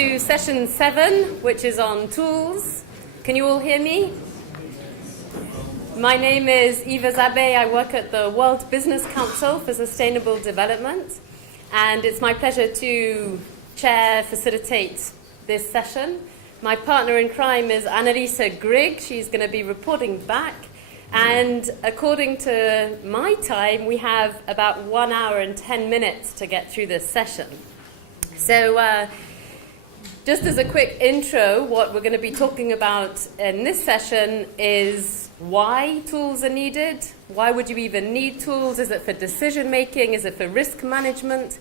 To session 7, which is on tools. Can you all hear me? My name is Eva Zabey. I work at the World Business Council for Sustainable Development, and it's my pleasure to facilitate this session. My partner in crime is Annalisa Grigg. She's going to be reporting back, and according to my time, we have about 1 hour and 10 minutes to get through this session. So just as a quick intro, what we're going to be talking about in this session is why tools are needed. Why would you even need tools? Is it for decision making? Is it for risk management?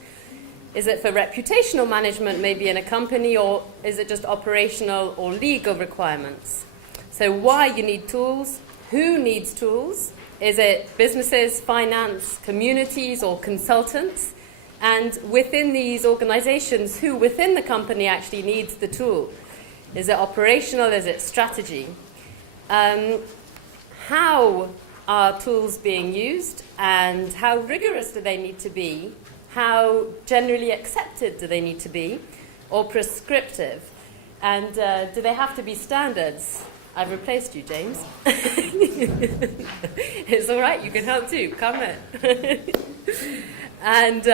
Is it for reputational management, maybe in a company? Or is it just operational or legal requirements? So why you need tools? Who needs tools? Is it businesses, finance, communities, or consultants? And within these organizations, who within the company actually needs the tool? Is it operational? Is it strategy? How are tools being used? And how rigorous do they need to be? How generally accepted do they need to be? Or prescriptive? And do they have to be standards? I've replaced you, James. It's all right, you can help too. Come in. And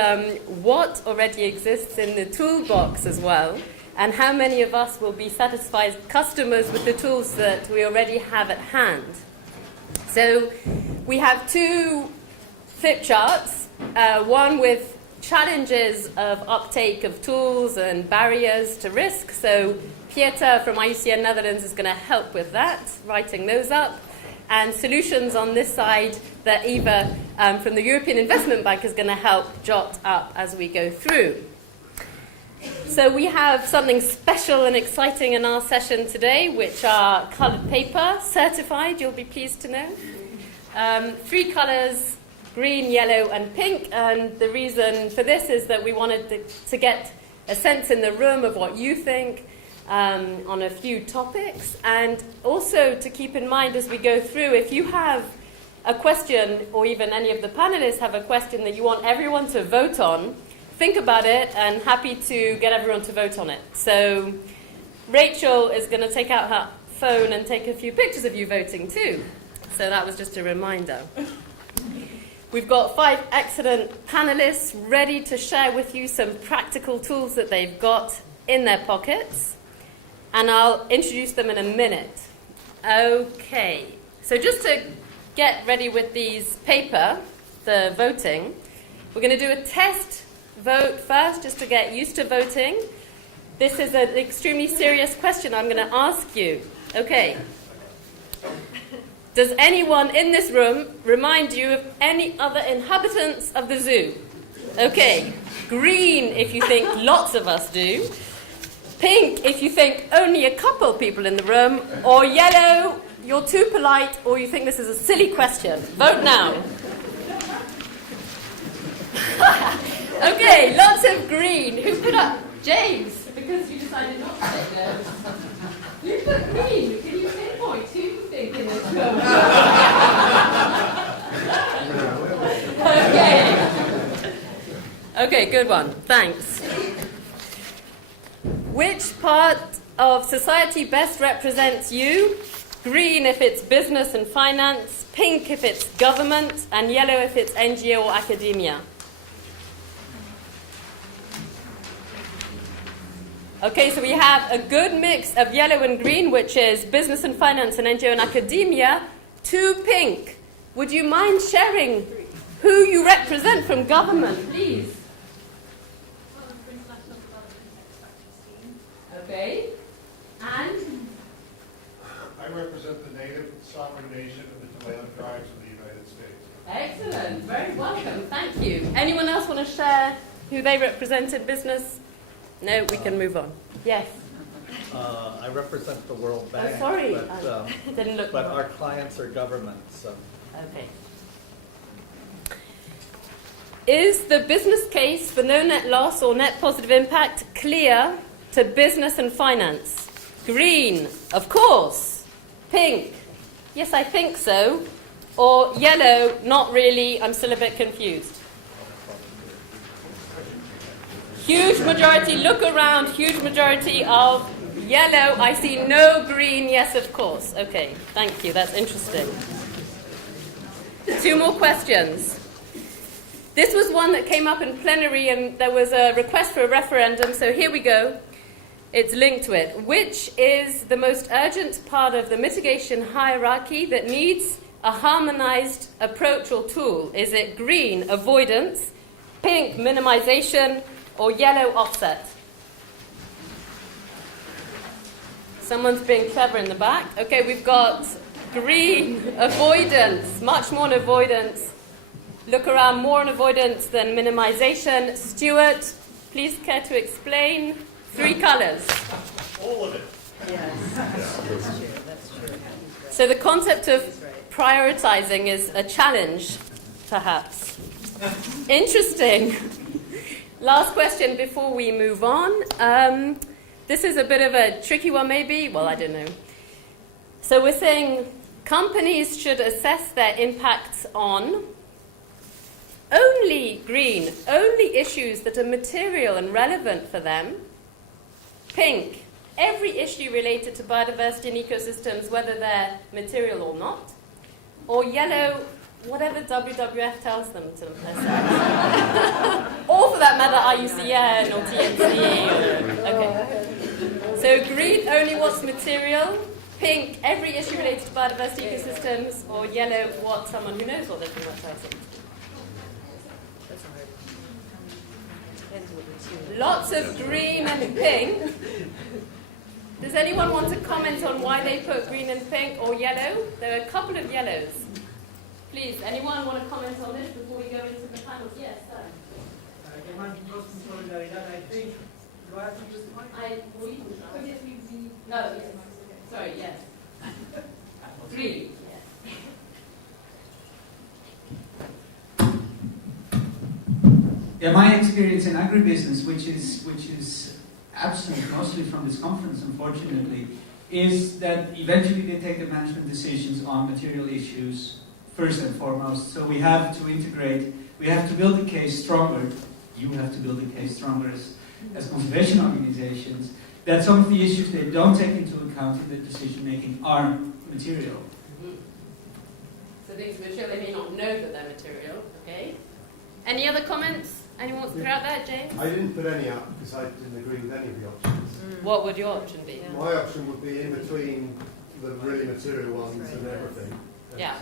what already exists in the toolbox as well, and how many of us will be satisfied customers with the tools that we already have at hand. So we have two flip charts, one with challenges of uptake of tools and barriers to risk. So Pieter from IUCN Netherlands is going to help with that, writing those up. And solutions on this side that Eva from the European Investment Bank is going to help jot up as we go through. So we have something special and exciting in our session today, which are coloured paper, certified, you'll be pleased to know. 3 colours, green, yellow and pink. And the reason for this is that we wanted to get a sense in the room of what you think on a few topics, and also to keep in mind as we go through, if you have a question, or even any of the panelists have a question that you want everyone to vote on, think about it, and happy to get everyone to vote on it. So Rachel is going to take out her phone and take a few pictures of you voting too. So that was just a reminder. We've got 5 excellent panelists ready to share with you some practical tools that they've got in their pockets. And I'll introduce them in a minute. Okay, so just to get ready with these paper, the voting, we're going to do a test vote first, just to get used to voting. This is an extremely serious question I'm going to ask you. Okay. Does anyone in this room remind you of any other inhabitants of the zoo? Okay, green if you think lots of us do. Pink if you think only a couple people in the room, or yellow, you're too polite, or you think this is a silly question. Vote now. Okay, lots of green. Who put up? James, because you decided not to take there. You put green. Can you pinpoint who you think in this room? Okay, good one. Thanks. Which part of society best represents you? Green if it's business and finance, pink if it's government, and yellow if it's NGO or academia. Okay, so we have a good mix of yellow and green, which is business and finance and NGO and academia. 2 pink. Would you mind sharing who you represent from government, please? Okay, and? I represent the native sovereign nation of the Tulalip tribes of the United States. Excellent, very welcome, thank you. Anyone else want to share who they represent in business? No, we can move on. Yes? I represent the World Bank. Oh, sorry, But, didn't look but well. our clients are government, so. Okay. Is the business case for no net loss or net positive impact clear to business and finance? Green, of course. Pink, yes, I think so. Or yellow, not really, I'm still a bit confused. Huge majority, look around, huge majority of yellow. I see no green, yes, of course. Okay, thank you, that's interesting. 2 more questions. This was one that came up in plenary and there was a request for a referendum, so here we go. It's linked to it. Which is the most urgent part of the mitigation hierarchy that needs a harmonized approach or tool? Is it green, avoidance, pink, minimization, or yellow, offset? Someone's being clever in the back. Okay, we've got green, avoidance, much more on avoidance. Look around, more on avoidance than minimization. Stuart, please care to explain? 3 colors. All of it. Yes, that's true. That's true. So the concept of prioritizing is a challenge, perhaps. Interesting. Last question before we move on. This is a bit of a tricky one, maybe. Well, I don't know. So we're saying companies should assess their impacts on only green, only issues that are material and relevant for them. Pink, every issue related to biodiversity and ecosystems, whether they're material or not. Or yellow, whatever WWF tells them to assess. Or for that matter, IUCN or TNC. Okay. So green, only what's material. Pink, every issue related to biodiversity ecosystems. Or yellow, what someone who knows what they're doing tells them. Lots of green and pink. Does anyone want to comment on why they put green and pink or yellow? There are a couple of yellows. Please, anyone want to comment on this before we go into the panels? Yes, sir. I think. Do I have to use the mic? No, yes. Sorry, yes. 3. Yeah, my experience in agribusiness, which is absent mostly from this conference, unfortunately, is that eventually they take the management decisions on material issues first and foremost. So we have to integrate, we have to build the case stronger. You have to build the case stronger as conservation organizations, that some of the issues they don't take into account in the decision making are material. So things material, they may not know that they're material. Okay. Any other comments? Anyone wants to throw out that, James? I didn't put any up because I didn't agree with any of the options. What would your option be? My option would be in between the really material ones and everything. Yeah.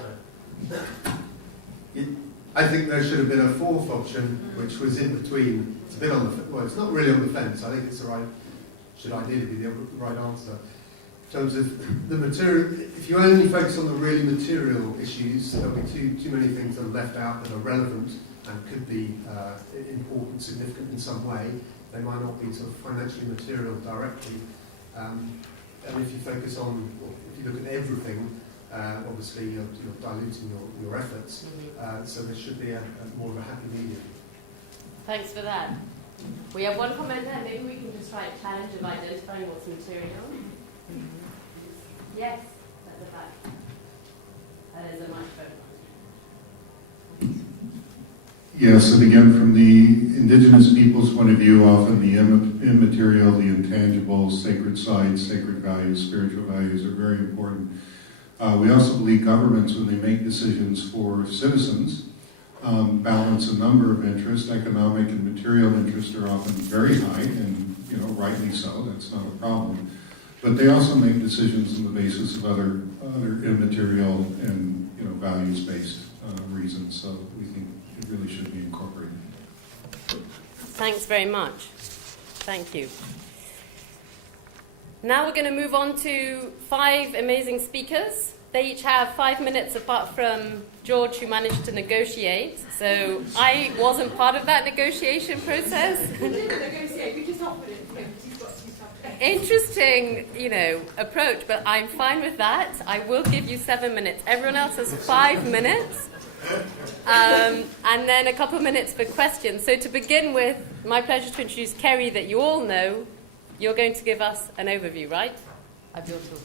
I think there should have been a 4th option, which was in between. It's a bit on the well, it's not really on the fence. I think it's the right. Should ideally be the right answer. In terms of the material, if you only focus on the really material issues, there'll be too many things that are left out that are relevant and could be important, significant in some way. They might not be sort of financially material directly. And if you focus on, if you look at everything, obviously you're diluting your efforts. So there should be a more of a happy medium. Thanks for that. We have one comment there. Maybe we can just try a challenge of identifying what's material. Yes, at the back. There's a microphone. Yes, and again, from the indigenous people's point of view, often the immaterial, the intangible, sacred sites, sacred values, spiritual values are very important. We also believe governments, when they make decisions for citizens, balance a number of interests. Economic and material interests are often very high, and rightly so. That's not a problem. But they also make decisions on the basis of other immaterial and values-based reasons. So we think it really should be incorporated. Thanks very much. Thank you. Now we're going to move on to 5 amazing speakers. They each have 5 minutes apart from George, who managed to negotiate. So I wasn't part of that negotiation process. Interesting, approach, but I'm fine with that. I will give you 7 minutes. Everyone else has 5 minutes. And then a couple of minutes for questions. So to begin with, my pleasure to introduce Kerry, that you all know. You're going to give us an overview, right? Of your talk.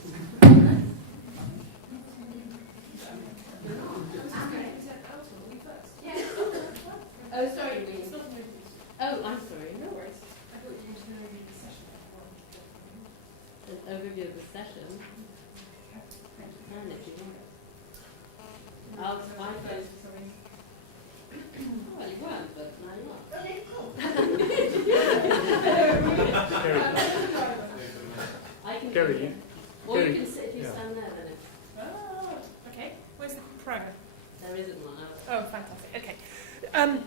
Oh, sorry, Lee. Oh, I'm sorry. No worries. an overview of the session. And if you want. I vote. Well, you weren't, but now you are. I can Kerry, do it. Or you can sit if you stand there, then it's, Oh, okay. Where's the program? there isn't one. Oh, fantastic. Okay.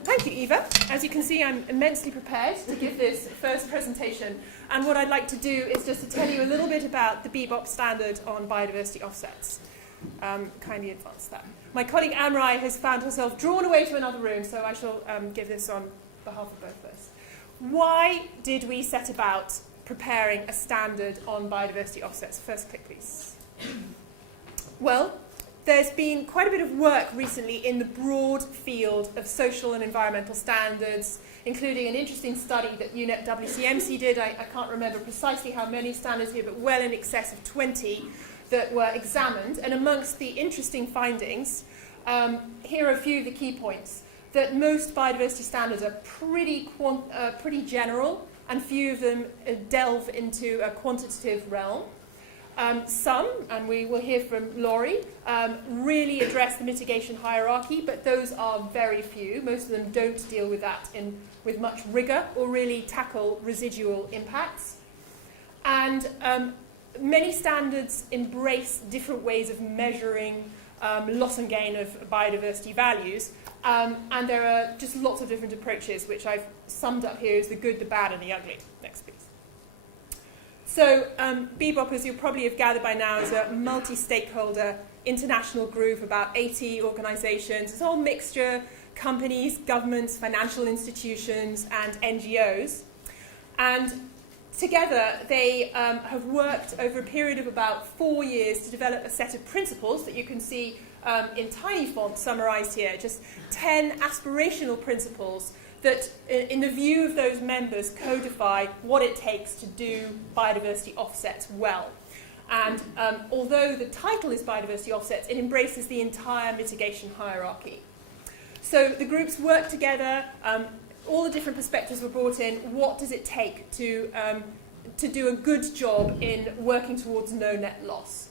Thank you, Eva. As you can see, I'm immensely prepared to give this first presentation. And what I'd like to do is just to tell you a little bit about the BBOP standard on biodiversity offsets. Kindly advance that. My colleague Amrei has found herself drawn away to another room, so I shall give this on behalf of both of us. Why did we set about preparing a standard on biodiversity offsets? First click, please. Well, there's been quite a bit of work recently in the broad field of social and environmental standards, including an interesting study that WCMC did. I can't remember precisely how many standards here, but well in excess of 20 that were examined. And amongst the interesting findings, here are a few of the key points. That most biodiversity standards are pretty general, and few of them delve into a quantitative realm. Some, and we will hear from Laurie, really address the mitigation hierarchy, but those are very few. Most of them don't deal with that with much rigour or really tackle residual impacts. And many standards embrace different ways of measuring loss and gain of biodiversity values, and there are just lots of different approaches, which I've summed up here as the good, the bad, and the ugly. Next, please. So BBOP, as you probably have gathered by now, is a multi-stakeholder international group of about 80 organisations. It's a whole mixture: companies, governments, financial institutions, and NGOs. And together, they have worked over a period of about 4 years to develop a set of principles that you can see in tiny font summarised here, just 10 aspirational principles that, in the view of those members, codify what it takes to do biodiversity offsets well. And although the title is Biodiversity Offsets, it embraces the entire mitigation hierarchy. So the groups work together, all the different perspectives were brought in. What does it take to do a good job in working towards no net loss?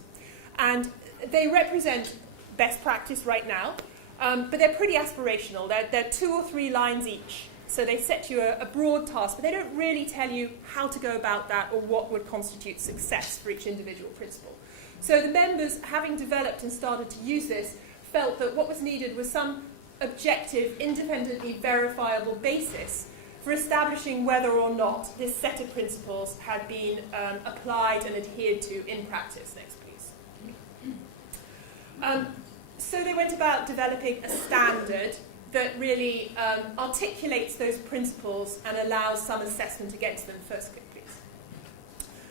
And they represent best practice right now, but they're pretty aspirational. They're 2 or 3 lines each. So they set you a broad task, but they don't really tell you how to go about that or what would constitute success for each individual principle. So the members, having developed and started to use this, felt that what was needed was some objective, independently verifiable basis for establishing whether or not this set of principles had been applied and adhered to in practice. Next, please. So they went about developing a standard that really articulates those principles and allows some assessment against them. First click, please.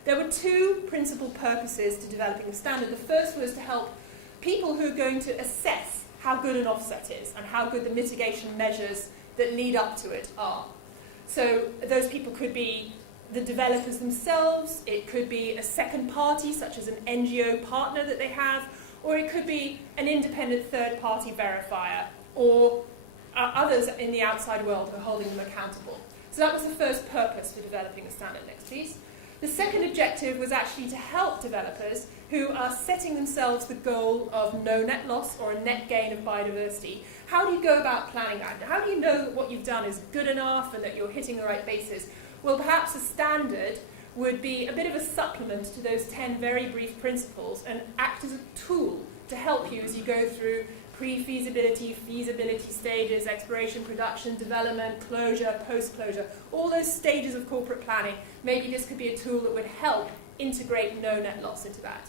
There were 2 principal purposes to developing the standard. The first was to help people who are going to assess how good an offset is and how good the mitigation measures that lead up to it are. So those people could be the developers themselves, it could be a second party, such as an NGO partner that they have, or it could be an independent third-party verifier, or others in the outside world who are holding them accountable. So that was the first purpose for developing the standard. Next, please. The second objective was actually to help developers who are setting themselves the goal of no net loss or a net gain of biodiversity. How do you go about planning that? How do you know that what you've done is good enough and that you're hitting the right bases? Well, perhaps a standard would be a bit of a supplement to those 10 very brief principles and act as a tool to help you as you go through pre-feasibility, feasibility stages, exploration, production, development, closure, post-closure, all those stages of corporate planning. Maybe this could be a tool that would help integrate no net loss into that.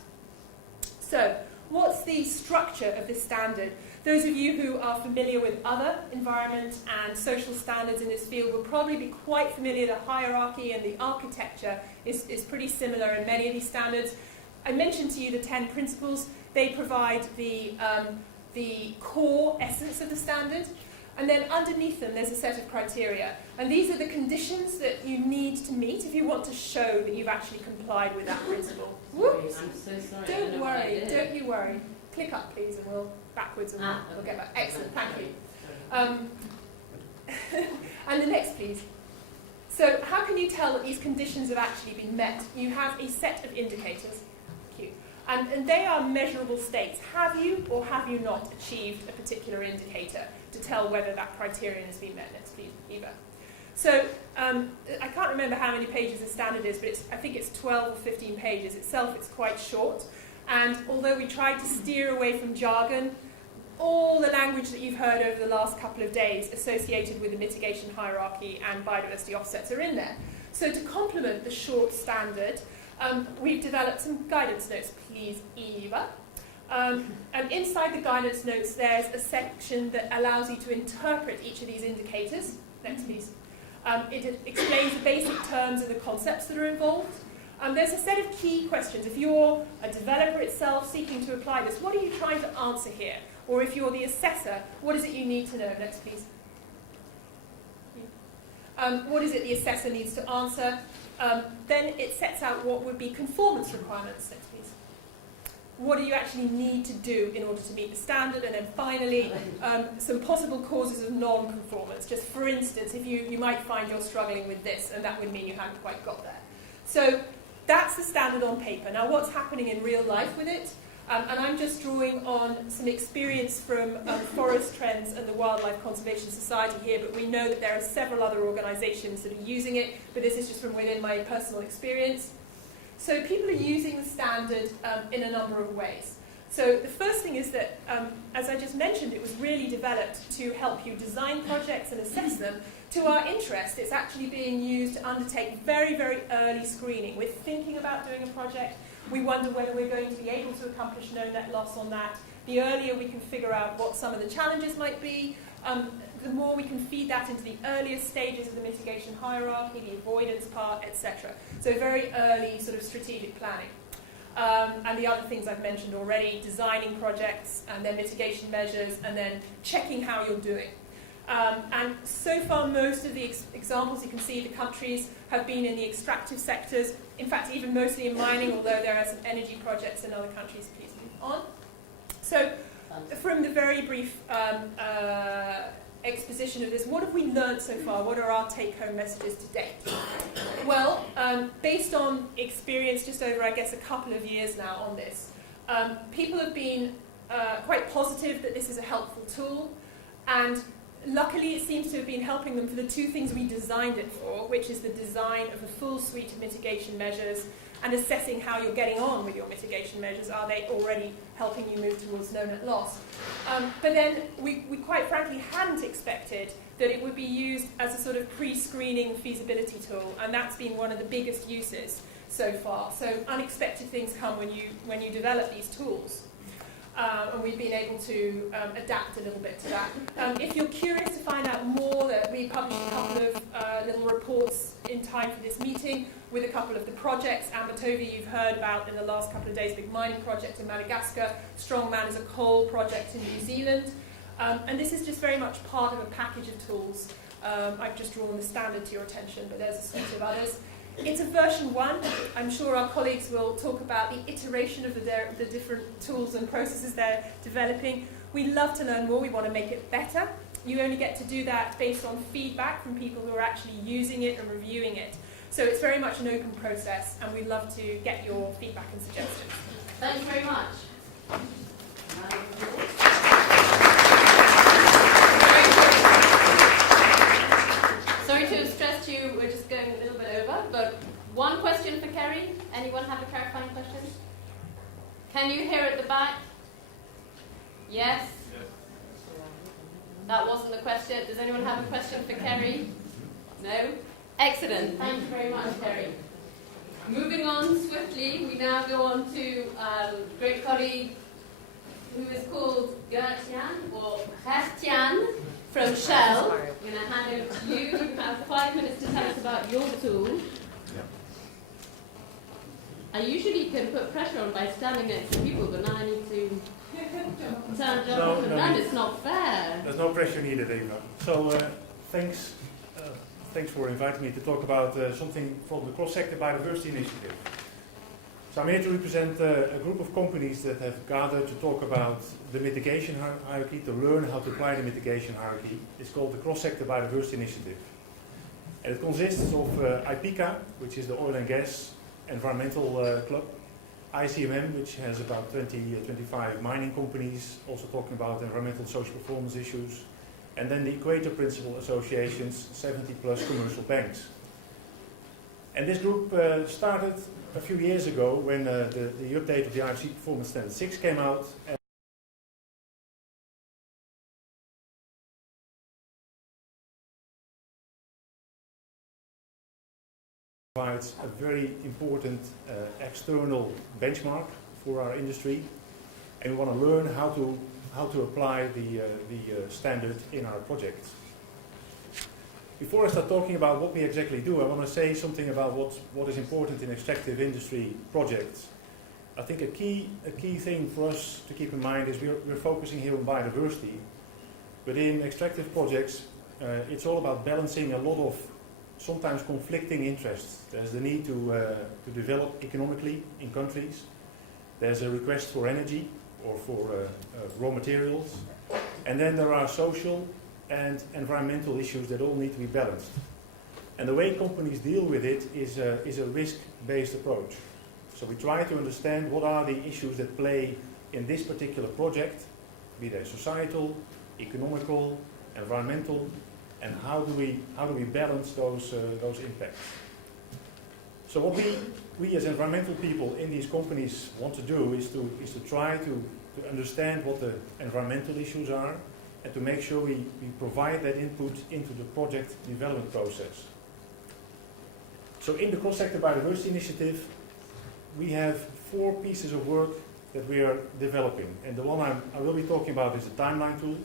So, what's the structure of this standard? Those of you who are familiar with other environment and social standards in this field will probably be quite familiar. The hierarchy and the architecture is pretty similar in many of these standards. I mentioned to you the 10 principles. They provide the core essence of the standard, and then underneath them there's a set of criteria, and these are the conditions that you need to meet if you want to show that you've actually complied with that principle. I'm so sorry. Don't worry, don't you worry. Click up please and we'll backwards and we'll get back. Excellent, thank you. And the next please. So how can you tell that these conditions have actually been met? You have a set of indicators, and they are measurable states. Have you or have you not achieved a particular indicator to tell whether that criterion has been met? Next, please, Eva. So I can't remember how many pages the standard is, but I think it's 12 or 15 pages. Itself, it's quite short. And although we tried to steer away from jargon, all the language that you've heard over the last couple of days associated with the mitigation hierarchy and biodiversity offsets are in there. So to complement the short standard, we've developed some guidance notes. Please, Eva. And inside the guidance notes, there's a section that allows you to interpret each of these indicators. Next, please. It explains the basic terms and the concepts that are involved. There's a set of key questions. If you're a developer itself seeking to apply this, what are you trying to answer here? Or if you're the assessor, what is it you need to know? Next, please. What is it the assessor needs to answer? Then it sets out what would be conformance requirements. Next, please. What do you actually need to do in order to meet the standard? And then finally, some possible causes of non-conformance. Just for instance, if you might find you're struggling with this, and that would mean you haven't quite got there. So that's the standard on paper. Now, what's happening in real life with it? And I'm just drawing on some experience from Forest Trends and the Wildlife Conservation Society here, but we know that there are several other organisations that are using it, but this is just from within my personal experience. So people are using the standard in a number of ways. So the first thing is that, as I just mentioned, it was really developed to help you design projects and assess them. To our interest, it's actually being used to undertake very, very early screening. We're thinking about doing a project. We wonder whether we're going to be able to accomplish no net loss on that. The earlier we can figure out what some of the challenges might be, the more we can feed that into the earliest stages of the mitigation hierarchy, the avoidance part, etc. So very early sort of strategic planning. And the other things I've mentioned already, designing projects and their mitigation measures, and then checking how you're doing. And so far, most of the examples you can see, the countries have been in the extractive sectors, in fact, even mostly in mining, although there are some energy projects in other countries. Please move on. So, from the very brief exposition of this, what have we learned so far? What are our take-home messages to date? Well, based on experience just over, I guess, a couple of years now on this, people have been quite positive that this is a helpful tool, and luckily it seems to have been helping them for the two things we designed it for, which is the design of a full suite of mitigation measures and assessing how you're getting on with your mitigation measures. Are they already helping you move towards no net loss? But then we quite frankly hadn't expected that it would be used as a sort of pre-screening feasibility tool, and that's been one of the biggest uses so far. So unexpected things come when you develop these tools. And we've been able to adapt a little bit to that. If you're curious to find out more, we published a couple of little reports in time for this meeting with a couple of the projects. Ambatovi you've heard about in the last couple of days, big mining project in Madagascar. Strongman is a coal project in New Zealand. And this is just very much part of a package of tools. I've just drawn the standard to your attention, but there's a suite of others. It's a version 1. I'm sure our colleagues will talk about the iteration of the different tools and processes they're developing. We love to learn more. We want to make it better. You only get to do that based on feedback from people who are actually using it and reviewing it. So it's very much an open process, and we'd love to get your feedback and suggestions. Thanks very much. Sorry to have stressed you, we're just going a little bit over, but one question for Kerry. Anyone have a clarifying question? Can you hear at the back? Yes? That wasn't the question. Does anyone have a question for Kerry? No? Excellent. Thank you very much, Kerry. Moving on swiftly, we now go on to great colleague who is called Gertjan from Shell. I'm going to hand over to you. You have 5 minutes to tell us about your tool. I usually can put pressure on by standing next to people, but now I need to turn jump and run. It's not fair. There's no pressure needed, Eva. So thanks for inviting me to talk about something from the Cross-Sector Biodiversity Initiative. So I'm here to represent a group of companies that have gathered to talk about the mitigation hierarchy, to learn how to apply the mitigation hierarchy. It's called the Cross-Sector Biodiversity Initiative. And it consists of IPICA, which is the Oil and Gas Environmental Club, ICMM, which has about 25 mining companies also talking about environmental and social performance issues, and then the Equator Principle Associations, 70 plus commercial banks. And this group started a few years ago when the update of the IFC Performance Standard 6 came out. And provides a very important external benchmark for our industry, and we want to learn how to apply the standard in our projects. Before I start talking about what we exactly do, I want to say something about what is important in extractive industry projects. I think a key thing for us to keep in mind is we're focusing here on biodiversity, but in extractive projects it's all about balancing a lot of sometimes conflicting interests. There's the need to develop economically in countries. There's a request for energy or for raw materials. And then there are social and environmental issues that all need to be balanced. And the way companies deal with it is a risk-based approach. So we try to understand what are the issues that play in this particular project, be they societal, economical, environmental, and how do we balance those impacts. So what we as environmental people in these companies want to do is to try to understand what the environmental issues are, and to make sure we provide that input into the project development process. So in the Cross-Sector Biodiversity Initiative, we have 4 pieces of work that we are developing. And the one I will be talking about is the timeline tool,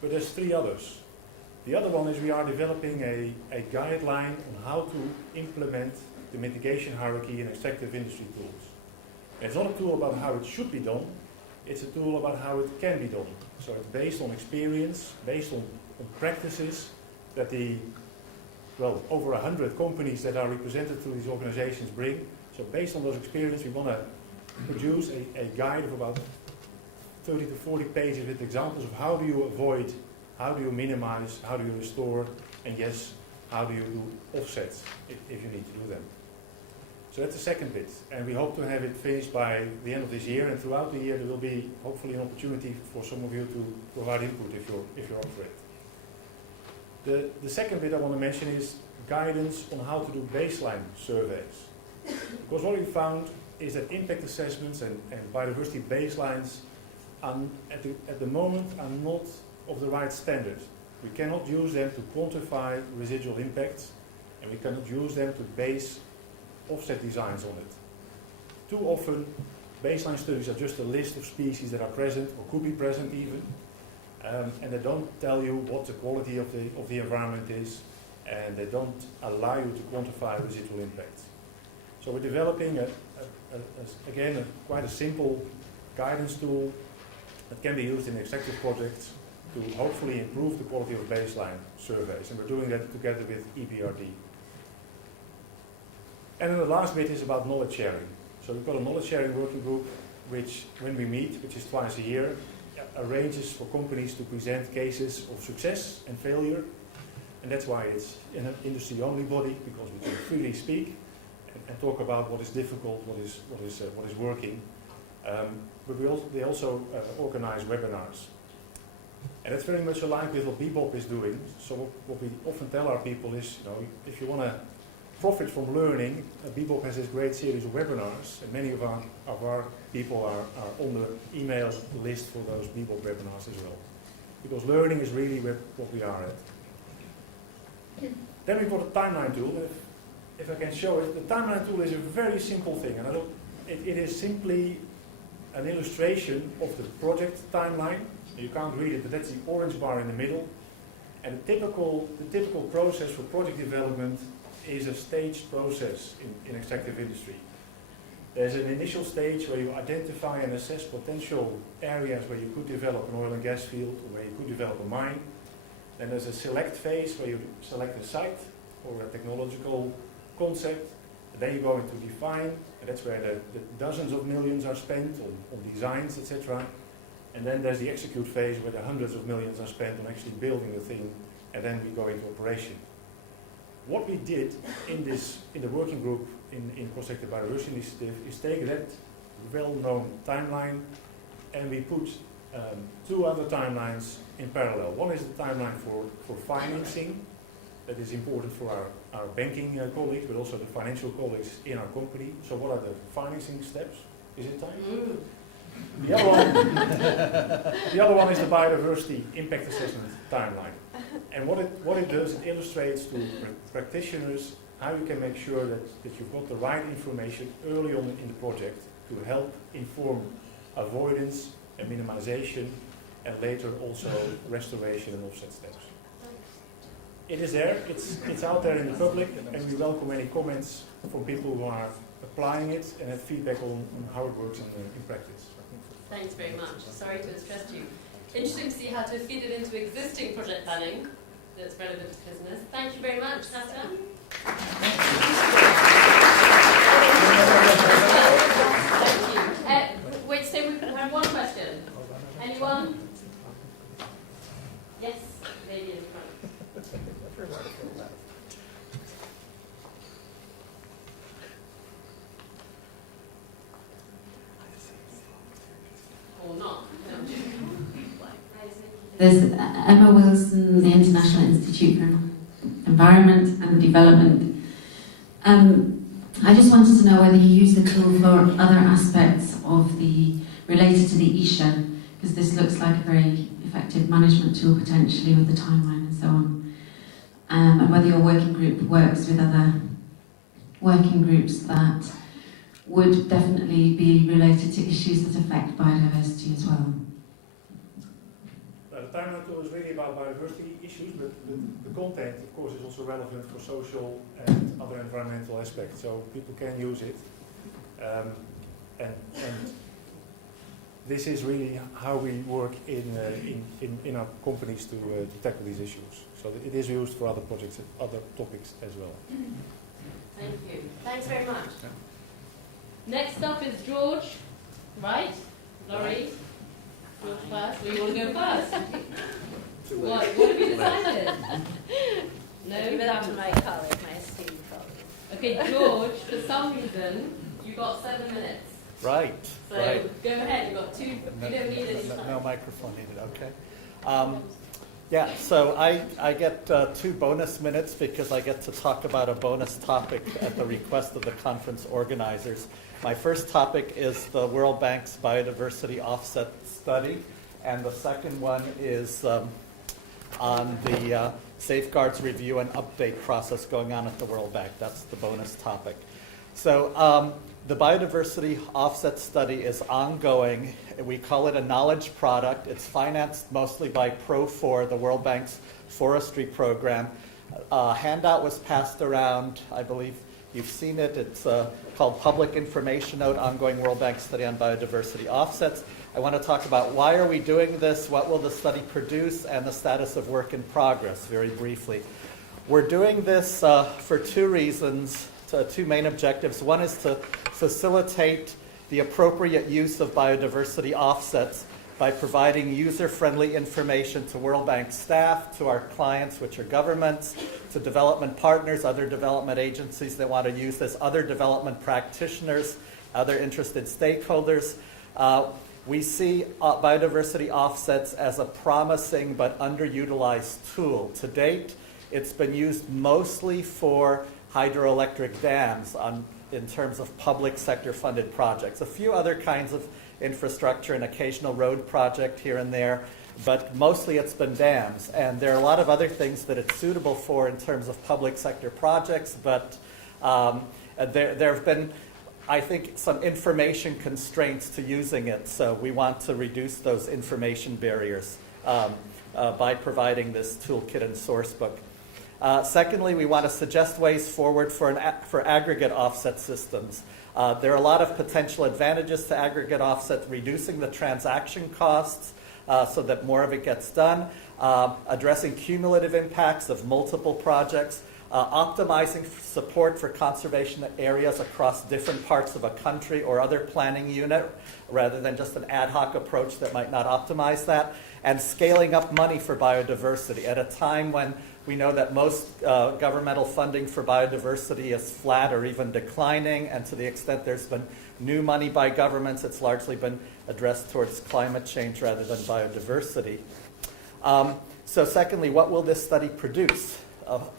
but there's 3 others. The other one is we are developing a guideline on how to implement the mitigation hierarchy in extractive industry tools. And it's not a tool about how it should be done, it's a tool about how it can be done. So it's based on experience, based on practices that over 100 companies that are represented through these organizations bring. So based on those experiences, we want to produce a guide of about 30 to 40 pages with examples of how do you avoid, how do you minimize, how do you restore, and yes, how do you do offsets if you need to do them. So that's the second bit, and we hope to have it finished by the end of this year, and throughout the year there will be hopefully an opportunity for some of you to provide input if you're up for it. The second bit I want to mention is guidance on how to do baseline surveys. Because what we found is that impact assessments and biodiversity baselines at the moment are not of the right standard. We cannot use them to quantify residual impacts, and we cannot use them to base offset designs on it. Too often, baseline studies are just a list of species that are present or could be present even, and they don't tell you what the quality of the environment is, and they don't allow you to quantify residual impacts. So we're developing quite a simple guidance tool that can be used in extractive projects to hopefully improve the quality of baseline surveys, and we're doing that together with EBRD. And then the last bit is about knowledge sharing. So we've got a knowledge sharing working group which, when we meet, which is twice a year, arranges for companies to present cases of success and failure. And that's why it's an industry-only body, because we can freely speak and talk about what is difficult, what is working. But they also organize webinars. And that's very much aligned with what BBOP is doing. So what we often tell our people is, if you want to profit from learning, BBOP has this great series of webinars, and many of our people are on the email list for those BBOP webinars as well. Because learning is really what we are at. Then we've got a timeline tool. If I can show it, the timeline tool is a very simple thing, and it is simply an illustration of the project timeline. You can't read it, but that's the orange bar in the middle. And the typical process for project development is a staged process in extractive industry. There's an initial stage where you identify and assess potential areas where you could develop an oil and gas field, or where you could develop a mine. Then there's a select phase where you select a site or a technological concept. And then you go into define, and that's where the dozens of millions are spent on designs, etc. And then there's the execute phase where the hundreds of millions are spent on actually building the thing, and then we go into operation. what we did in the working group in cross-sector biodiversity initiative is take that well-known timeline and we put 2 other timelines in parallel. One is the timeline for financing, that is important for our banking colleagues, but also the financial colleagues in our company. So what are the financing steps? Is it time? The other one is the biodiversity impact assessment timeline. And what it does, it illustrates to practitioners how you can make sure that you've got the right information early on in the project to help inform avoidance and minimization, and later also restoration and offset steps. It is there, it's out there in the public, and we welcome any comments from people who are applying it and have feedback on how it works in practice. Thanks very much. Sorry to have stressed you. Interesting to see how to feed it into existing project planning that's relevant to business. Thank you very much, Tata. Thank you. Wait, so we have one question. Anyone? Yes, lady in front. Or not. No. There's Emma Wilson, the International Institute for Environment and Development. I just wanted to know whether you use the tool for other aspects of related to the ISHA, because this looks like a very effective management tool potentially with the timeline and so on. And whether your working group works with other working groups that would definitely be related to issues that affect biodiversity as well. The timeline tool is really about biodiversity issues, but the content, of course, is also relevant for social and other environmental aspects, so people can use it. And this is really how we work in our companies to tackle these issues. So it is used for other projects, other topics as well. Thank you. Thanks very much. Next up is George, right? Laurie? George first. Well, you want to go first? What have you decided? No? Give it up to my colleague, my esteemed colleague. Okay, George, for some reason, you got 7 minutes. Right. So right. Go ahead, you've got 2, you don't need any time. No microphone needed, okay. Yeah, so I get 2 bonus minutes because I get to talk about a bonus topic at the request of the conference organizers. My first topic is the World Bank's Biodiversity Offset study, and the second one is on the safeguards review and update process going on at the World Bank. That's the bonus topic. So the Biodiversity Offset study is ongoing. We call it a knowledge product. It's financed mostly by Pro4, the World Bank's forestry program. A handout was passed around. I believe you've seen it. It's called Public Information Note, Ongoing World Bank Study on Biodiversity Offsets. I want to talk about why are we doing this, what will the study produce, and the status of work in progress, very briefly. We're doing this for 2 reasons, 2 main objectives. One is to facilitate the appropriate use of biodiversity offsets by providing user-friendly information to World Bank staff, to our clients, which are governments, to development partners, other development agencies that want to use this, other development practitioners, other interested stakeholders. We see biodiversity offsets as a promising but underutilized tool. To date, it's been used mostly for hydroelectric dams in terms of public sector funded projects. A few other kinds of infrastructure, an occasional road project here and there, but mostly it's been dams. And there are a lot of other things that it's suitable for in terms of public sector projects, but there have been, I think, some information constraints to using it, so we want to reduce those information barriers by providing this toolkit and sourcebook. Secondly, we want to suggest ways forward for aggregate offset systems. There are a lot of potential advantages to aggregate offset, reducing the transaction costs so that more of it gets done, addressing cumulative impacts of multiple projects, optimizing support for conservation areas across different parts of a country or other planning unit, rather than just an ad hoc approach that might not optimize that, and scaling up money for biodiversity at a time when We know that most governmental funding for biodiversity is flat or even declining, and to the extent there's been new money by governments, it's largely been addressed towards climate change rather than biodiversity. So secondly, what will this study produce?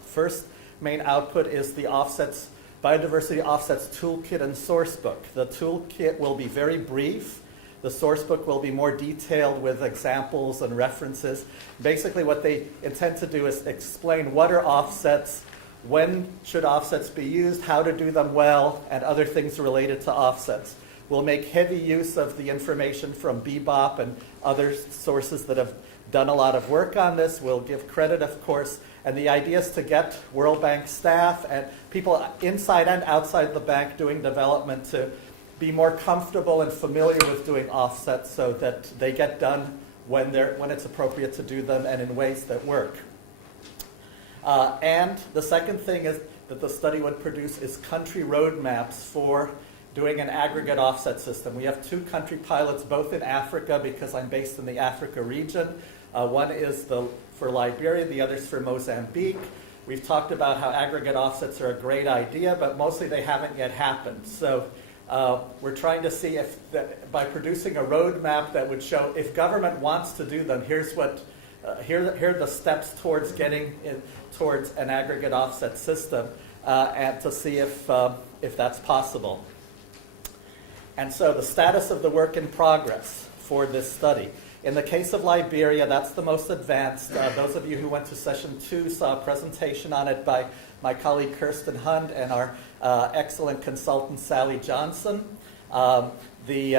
First main output is the offsets, Biodiversity Offsets Toolkit and Sourcebook. The Toolkit will be very brief. The Sourcebook will be more detailed with examples and references. Basically what they intend to do is explain what are offsets, when should offsets be used, how to do them well, and other things related to offsets. We'll make heavy use of the information from BBOP and other sources that have done a lot of work on this. We'll give credit, of course, and the idea is to get World Bank staff and people inside and outside the bank doing development to be more comfortable and familiar with doing offsets so that they get done when it's appropriate to do them and in ways that work. And the second thing is that the study would produce is country roadmaps for doing an aggregate offset system. We have 2 country pilots, both in Africa, because I'm based in the Africa region. One is for Liberia, the other is for Mozambique. We've talked about how aggregate offsets are a great idea, but mostly they haven't yet happened. So we're trying to see if, by producing a roadmap that would show if government wants to do them, here are the steps towards getting towards an aggregate offset system, and to see if that's possible. And so the status of the work in progress for this study. In the case of Liberia, that's the most advanced. Those of you who went to session 2 saw a presentation on it by my colleague Kirsten Hund and our excellent consultant Sally Johnson. The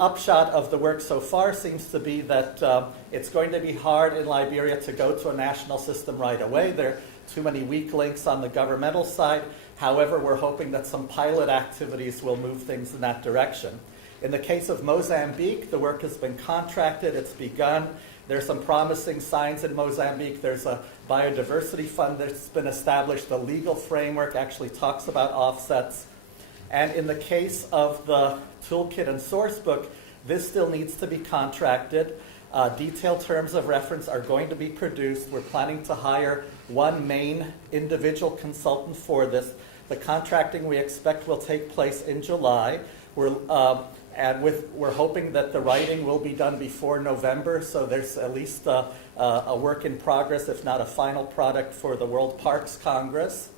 upshot of the work so far seems to be that it's going to be hard in Liberia to go to a national system right away. There are too many weak links on the governmental side. However, we're hoping that some pilot activities will move things in that direction. In the case of Mozambique, the work has been contracted, it's begun. There's some promising signs in Mozambique. There's a biodiversity fund that's been established. The legal framework actually talks about offsets. And in the case of the Toolkit and Sourcebook, this still needs to be contracted. Detailed terms of reference are going to be produced. We're planning to hire one main individual consultant for this. The contracting we expect will take place in July. We're hoping that the writing will be done before November, so there's at least a work in progress, if not a final product, for the World Parks Congress.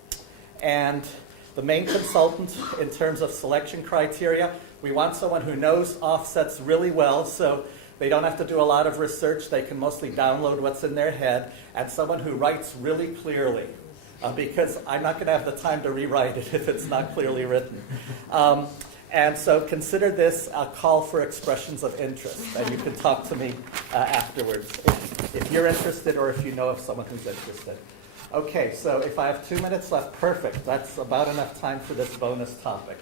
And the main consultant, in terms of selection criteria, we want someone who knows offsets really well, so they don't have to do a lot of research. They can mostly download what's in their head, and someone who writes really clearly, because I'm not going to have the time to rewrite it if it's not clearly written. And so consider this a call for expressions of interest, and you can talk to me afterwards if you're interested or if you know of someone who's interested. Okay, so if I have 2 minutes left, perfect. That's about enough time for this bonus topic.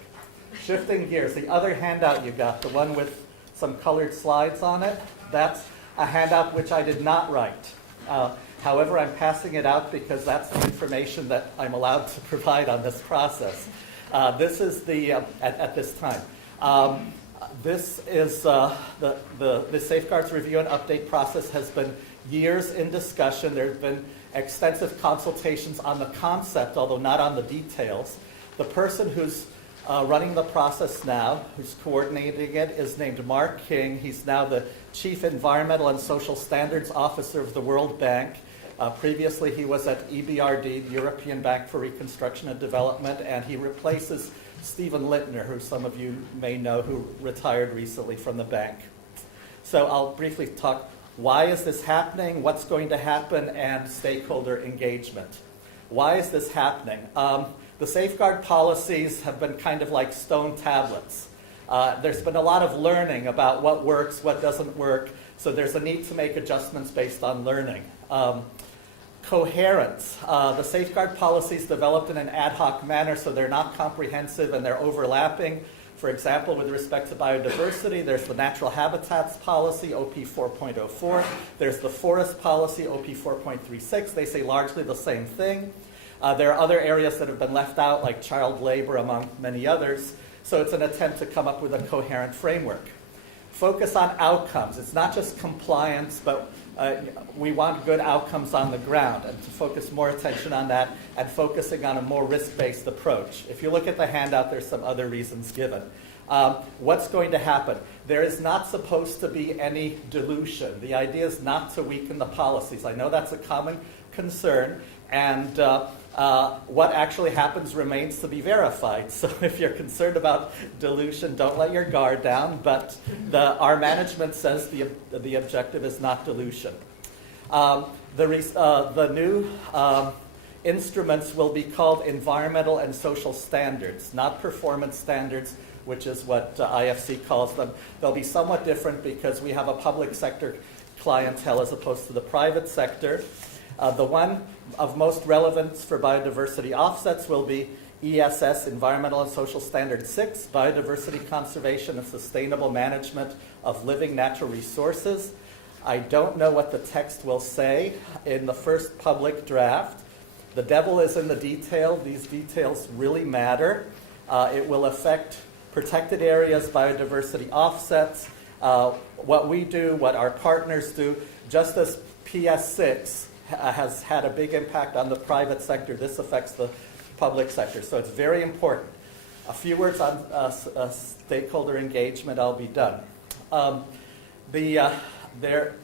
Shifting gears, the other handout you got, the one with some colored slides on it, that's a handout which I did not write. However, I'm passing it out because that's the information that I'm allowed to provide on this process. This is the, at this time. This is the Safeguards Review and Update process has been years in discussion. There have been extensive consultations on the concept, although not on the details. The person who's running the process now, who's coordinating it, is named Mark King. He's now the Chief Environmental and Social Standards Officer of the World Bank. Previously, he was at EBRD, the European Bank for Reconstruction and Development, and he replaces Stephen Lintner, who some of you may know, who retired recently from the bank. So I'll briefly talk, why is this happening, what's going to happen, and stakeholder engagement. Why is this happening? The safeguard policies have been kind of like stone tablets. There's been a lot of learning about what works, what doesn't work, so there's a need to make adjustments based on learning. Coherence. The safeguard policies developed in an ad hoc manner, so they're not comprehensive and they're overlapping. For example, with respect to biodiversity, there's the Natural Habitats Policy, OP 4.04. There's the Forest Policy, OP 4.36. They say largely the same thing. There are other areas that have been left out, like child labor, among many others. So it's an attempt to come up with a coherent framework. focus on outcomes. It's not just compliance, but we want good outcomes on the ground, and to focus more attention on that and focusing on a more risk-based approach. If you look at the handout, there's some other reasons given. What's going to happen? There is not supposed to be any dilution. The idea is not to weaken the policies. I know that's a common concern, and what actually happens remains to be verified. So if you're concerned about dilution, don't let your guard down, but our management says the objective is not dilution. The new instruments will be called environmental and social standards, not performance standards, which is what IFC calls them. They'll be somewhat different because we have a public sector clientele as opposed to the private sector. The one of most relevance for biodiversity offsets will be ESS, Environmental and Social Standard 6, Biodiversity Conservation and Sustainable Management of Living Natural Resources. I don't know what the text will say in the first public draft. The devil is in the detail. These details really matter. It will affect protected areas, biodiversity offsets, what we do, what our partners do. Just as PS6 has had a big impact on the private sector, this affects the public sector. So it's very important. A few words on stakeholder engagement, I'll be done. There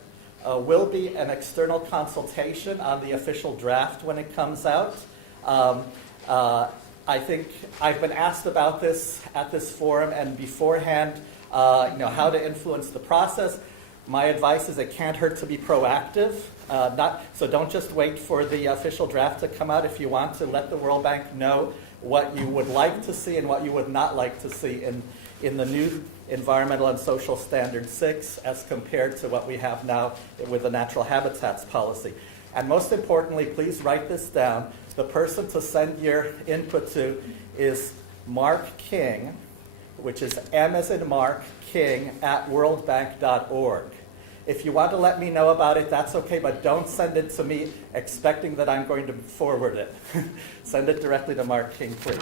will be an external consultation on the official draft when it comes out. I think I've been asked about this at this forum and beforehand, how to influence the process. My advice is it can't hurt to be proactive. So don't just wait for the official draft to come out. If you want to, let the World Bank know what you would like to see and what you would not like to see in the new Environmental and Social Standard 6 as compared to what we have now with the Natural Habitats Policy. And most importantly, please write this down. The person to send your input to is Mark King, which is M as in Mark, King, @worldbank.org. If you want to let me know about it, that's okay, but don't send it to me expecting that I'm going to forward it. Send it directly to Mark King, please.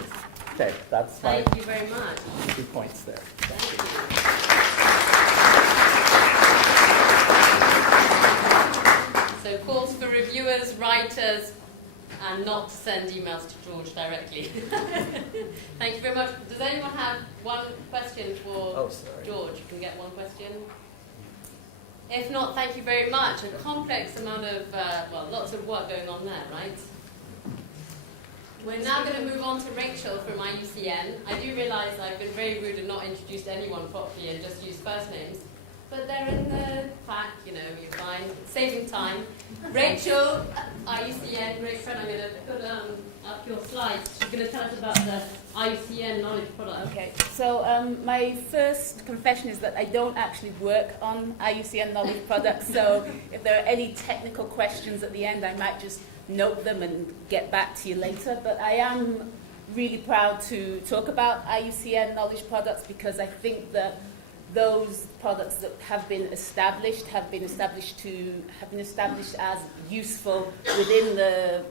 Okay, that's my Thank you very much. 2 points there. Thank you. So calls for reviewers, writers, and not to send emails to George directly. Thank you very much. Does anyone have one question for George? You can get one question. If not, thank you very much. A complex amount of, lots of work going on there, right? We're now going to move on to Rachel from IUCN. I do realise I've been very rude and not introduced anyone properly and just used first names. But they're in the pack, you're fine. It's saving time. Rachel, IUCN, great friend, I'm going to put up your slides. She's going to tell us about the IUCN Knowledge Products. Okay, so my first confession is that I don't actually work on IUCN Knowledge Products, so if there are any technical questions at the end, I might just note them and get back to you later. But I am really proud to talk about IUCN Knowledge Products because I think that those products that have been established as useful within the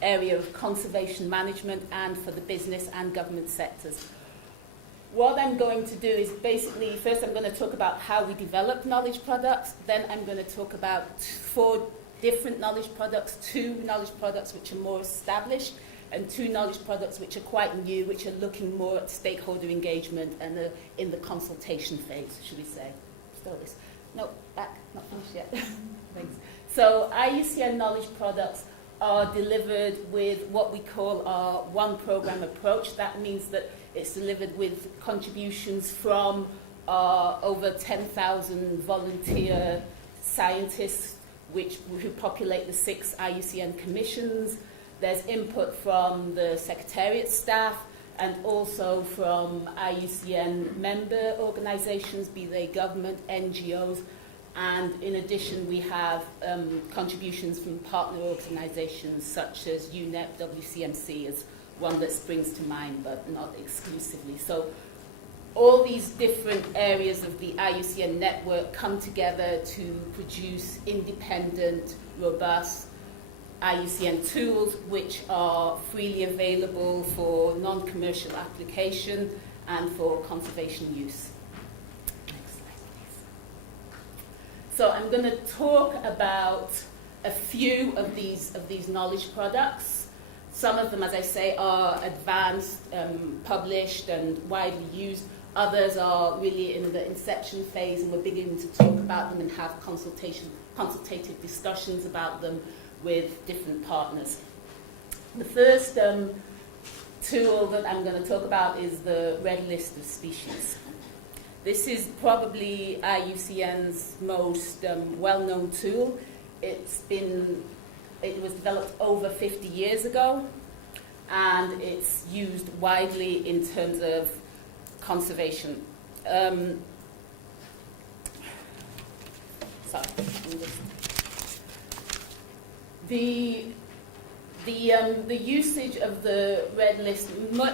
area of conservation management and for the business and government sectors. What I'm going to do is basically, first I'm going to talk about how we develop knowledge products, then I'm going to talk about 4 different knowledge products, 2 knowledge products which are more established, and 2 knowledge products which are quite new, which are looking more at stakeholder engagement and in the consultation phase, should we say. Still this. No, back, not finished yet. Thanks. So IUCN knowledge products are delivered with what we call our one program approach. That means that it's delivered with contributions from over 10,000 volunteer scientists who populate the 6 IUCN commissions. There's input from the Secretariat staff and also from IUCN member organisations, be they government, NGOs, and in addition we have contributions from partner organisations such as UNEP, WCMC is one that springs to mind, but not exclusively. So all these different areas of the IUCN network come together to produce independent, robust IUCN tools which are freely available for non-commercial application and for conservation use. Next slide, please. So I'm going to talk about a few of these knowledge products. Some of them, as I say, are advanced, published and widely used. Others are really in the inception phase, and we're beginning to talk about them and have consultative discussions about them with different partners. The first tool that I'm going to talk about is the Red List of Species. This is probably IUCN's most well-known tool. It was developed over 50 years ago, and it's used widely in terms of conservation. The usage of the red list,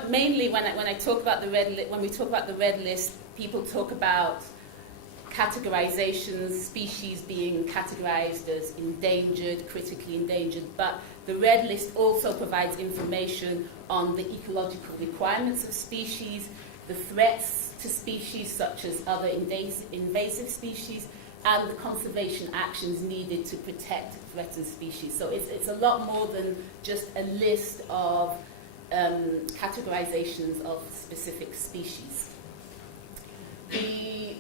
mainly when we talk about the red list, people talk about categorizations, species being categorized as endangered, critically endangered, but the red list also provides information on the ecological requirements of species, the threats to species such as other invasive species, and the conservation actions needed to protect threatened species. So it's a lot more than just a list of categorizations of specific species. The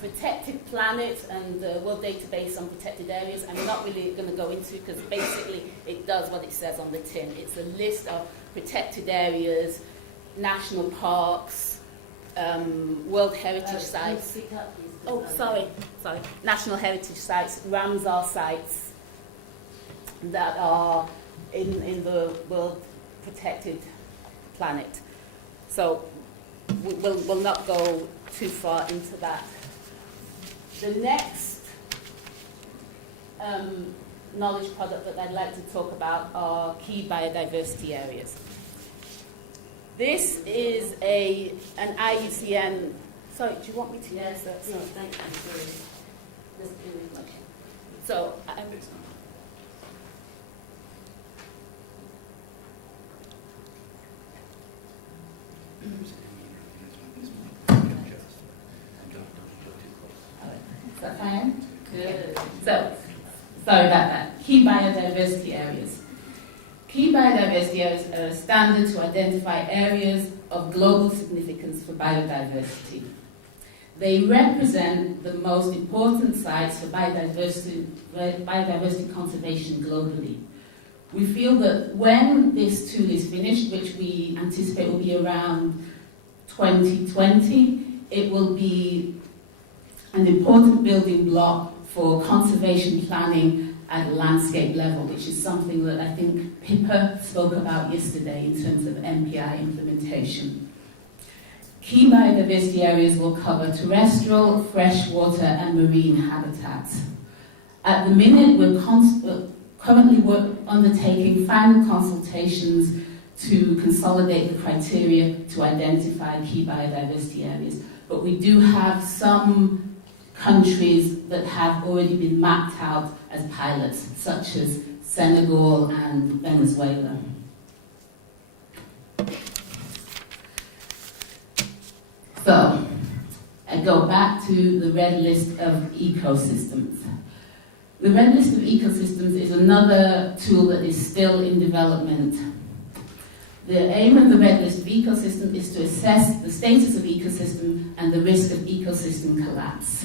Protected Planet and the World Database on Protected Areas, I'm not really going to go into because basically it does what it says on the tin. It's a list of protected areas, national parks, World Heritage Sites. Oh, sorry. National Heritage Sites, Ramsar sites that are in the World Protected Planet. So we'll not go too far into that. The next knowledge product that I'd like to talk about are key biodiversity areas. This is an IUCN. Sorry, do you want me to use that? No, thank you. So, is that fine? Good. So, sorry about that. Key biodiversity areas. Key biodiversity areas are a standard to identify areas of global significance for biodiversity. They represent the most important sites for biodiversity conservation globally. We feel that when this tool is finished, which we anticipate will be around 2020, it will be an important building block for conservation planning at a landscape level, which is something that I think Pippa spoke about yesterday in terms of MPI implementation. Key biodiversity areas will cover terrestrial, freshwater and marine habitats. At the minute, we're currently undertaking final consultations to consolidate the criteria to identify key biodiversity areas. But we do have some countries that have already been mapped out as pilots, such as Senegal and Venezuela. So, I go back to the red list of ecosystems. The red list of ecosystems is another tool that is still in development. The aim of the red list of ecosystems is to assess the status of ecosystem and the risk of ecosystem collapse.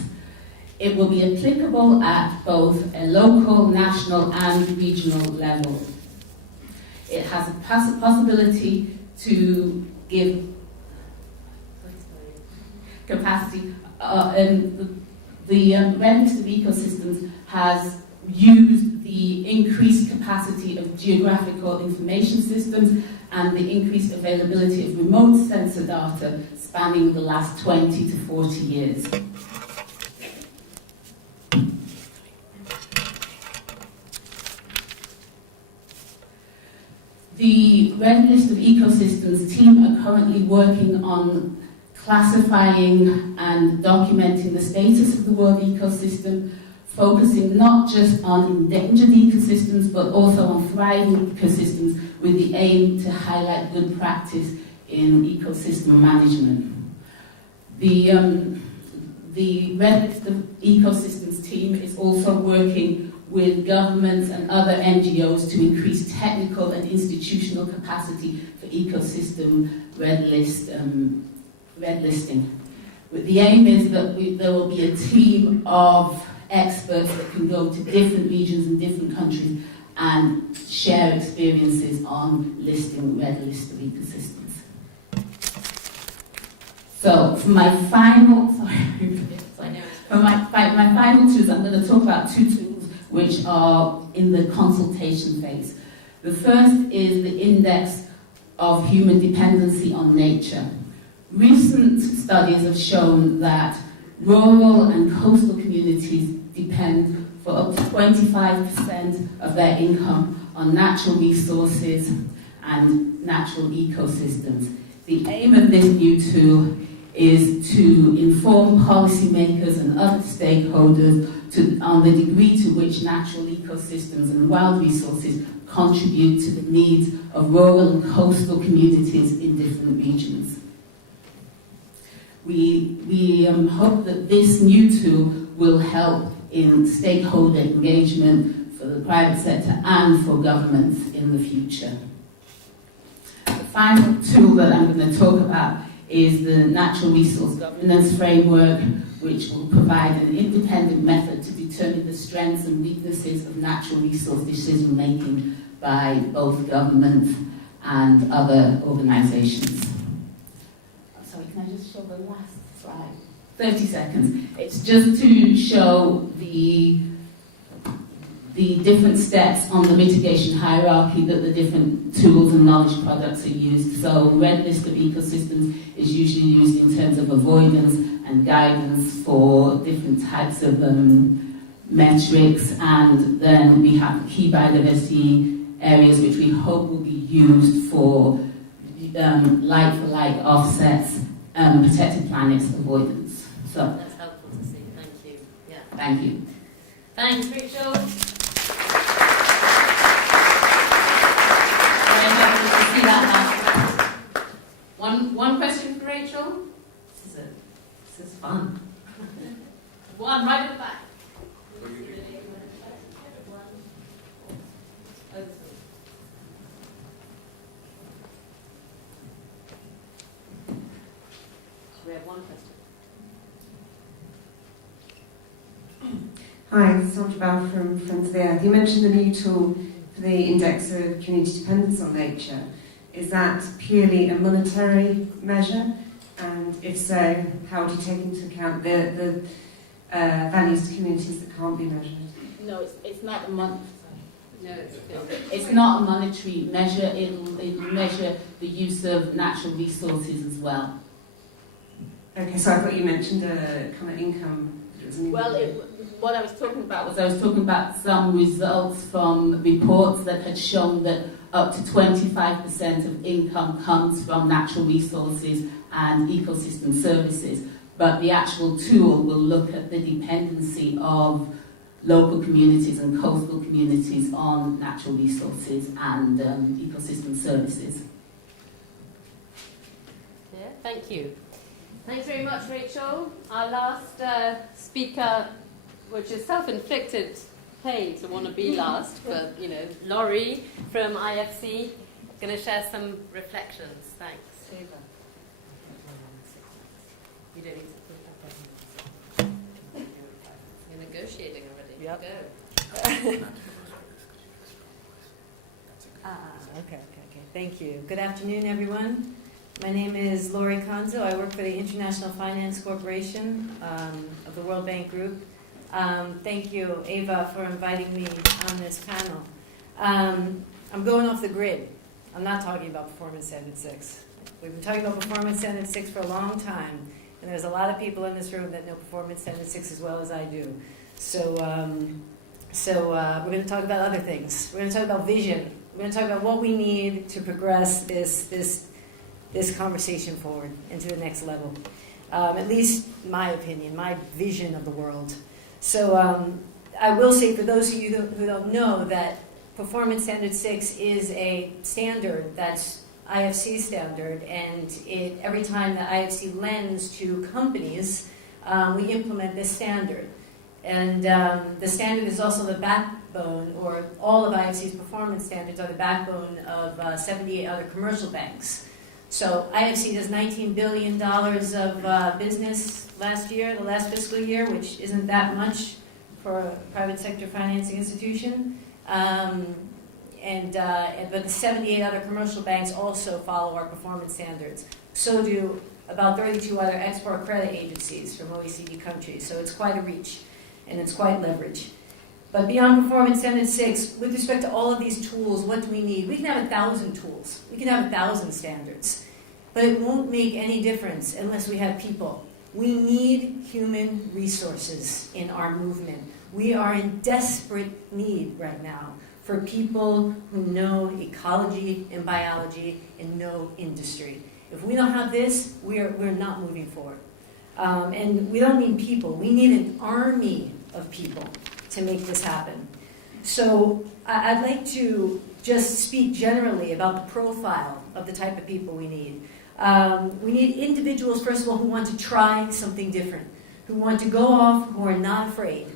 It will be applicable at both a local, national and regional level. It has a possibility to give capacity. The red list of ecosystems has used the increased capacity of geographical information systems and the increased availability of remote sensor data spanning the last 20 to 40 years. The Red List of Ecosystems team are currently working on classifying and documenting the status of the world ecosystem, focusing not just on endangered ecosystems but also on thriving ecosystems with the aim to highlight good practice in ecosystem management. The Red List of Ecosystems team is also working with governments and other NGOs to increase technical and institutional capacity for ecosystem red listing. But the aim is that there will be a team of experts that can go to different regions and different countries and share experiences on listing red list of ecosystems. So for my final, for my final tools, I'm going to talk about two tools which are in the consultation phase. The first is the Index of Human Dependency on Nature. Recent studies have shown that rural and coastal communities depend for up to 25% of their income on natural resources and natural ecosystems. The aim of this new tool is to inform policymakers and other stakeholders on the degree to which natural ecosystems and wild resources contribute to the needs of rural and coastal communities in different regions. We hope that this new tool will help in stakeholder engagement for the private sector and for governments in the future. The final tool that I'm going to talk about is the Natural Resource Governance Framework, which will provide an independent method to determine the strengths and weaknesses of natural resource decision making by both governments and other organisations. Sorry, can I just show the last slide? 30 seconds. It's just to show the different steps on the mitigation hierarchy that the different tools and knowledge products are used. So red list of ecosystems is usually used in terms of avoidance and guidance for different types of metrics, and then we have key biodiversity areas which we hope will be used for like-for-like offsets, protected planets avoidance. So that's helpful to see. Thank you. Yeah. Thank you. Thanks, Rachel. See that now. One question for Rachel. This is fun. One right at the back. We have one question. Hi, this is Sandra Bell from Friends of the Earth. You mentioned the new tool for the Index of Community Dependence on Nature. Is that purely a monetary measure? And if so, how would you take into account the values to communities that can't be measured? No, it's not a it's not a monetary measure. It'll measure the use of natural resources as well. Okay, so I thought you mentioned a kind of income. Well, what I was talking about some results from reports that had shown that up to 25% of income comes from natural resources and ecosystem services. But the actual tool will look at the dependency of local communities and coastal communities on natural resources and ecosystem services. Yeah, thank you. Thanks very much, Rachel. Our last speaker, which is self-inflicted pain to want to be last, but Laurie from IFC is going to share some reflections. Thanks. Eva. You don't need to put that. You're negotiating already. Yep. Go. Okay. Thank you. Good afternoon, everyone. My name is Laurie Konzo. I work for the International Finance Corporation of the World Bank Group. Thank you, Eva, for inviting me on this panel. I'm going off the grid. I'm not talking about Performance Standard 6. We've been talking about Performance Standard 6 for a long time, and there's a lot of people in this room that know Performance Standard 6 as well as I do. So we're going to talk about other things. We're going to talk about vision. We're going to talk about what we need to progress this conversation forward into the next level. At least my opinion, my vision of the world. So I will say for those of you who don't know that Performance Standard 6 is a standard that's IFC standard, and every time that IFC lends to companies, we implement this standard. And the standard is also the backbone, or all of IFC's performance standards are the backbone of 78 other commercial banks. So IFC does $19 billion of business last year, the last fiscal year, which isn't that much for a private sector financing institution. But the 78 other commercial banks also follow our performance standards. So do about 32 other export credit agencies from OECD countries. So it's quite a reach, and it's quite leverage. But beyond Performance Standard 6, with respect to all of these tools, what do we need? We can have 1,000 tools. We can have 1,000 standards. But it won't make any difference unless we have people. We need human resources in our movement. We are in desperate need right now for people who know ecology and biology and know industry. If we don't have this, we're not moving forward. And we don't need people. We need an army of people to make this happen. So I'd like to just speak generally about the profile of the type of people we need. We need individuals, first of all, who want to try something different, who want to go off, who are not afraid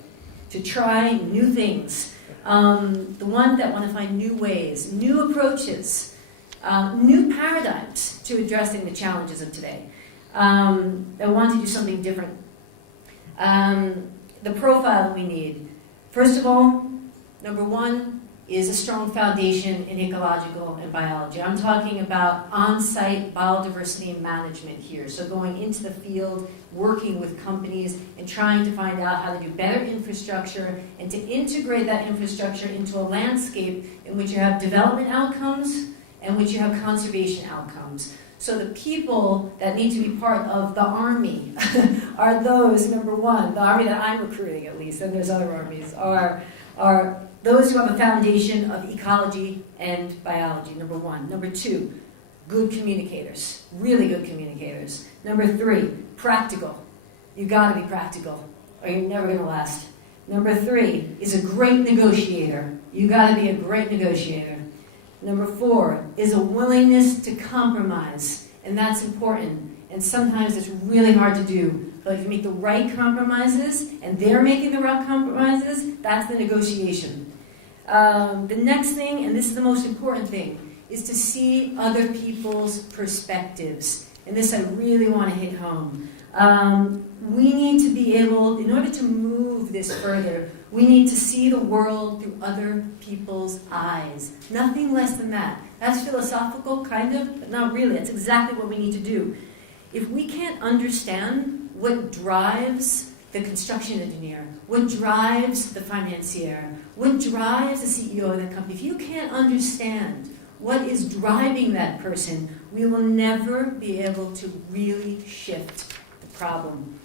to try new things, the ones that want to find new ways, new approaches, new paradigms to addressing the challenges of today, that want to do something different. The profile that we need. First of all, number one is a strong foundation in ecological and biology. I'm talking about on-site biodiversity management here. So going into the field, working with companies, and trying to find out how to do better infrastructure and to integrate that infrastructure into a landscape in which you have development outcomes and which you have conservation outcomes. So the people that need to be part of the army are those, number one, the army that I'm recruiting at least, and there's other armies, are those who have a foundation of ecology and biology, number one. Number two, good communicators, really good communicators. Number three, practical. You gotta be practical or you're never gonna last. Number three is a great negotiator. You gotta be a great negotiator. Number four is a willingness to compromise, and that's important. And sometimes it's really hard to do, but if you make the right compromises, and they're making the right compromises, that's the negotiation. The next thing, and this is the most important thing, is to see other people's perspectives. And this I really want to hit home. We need to be able, in order to move this further, we need to see the world through other people's eyes. Nothing less than that. That's philosophical, kind of, but not really. That's exactly what we need to do. If we can't understand what drives the construction engineer, what drives the financier, what drives the CEO of that company, if you can't understand what is driving that person, we will never be able to really shift the problem.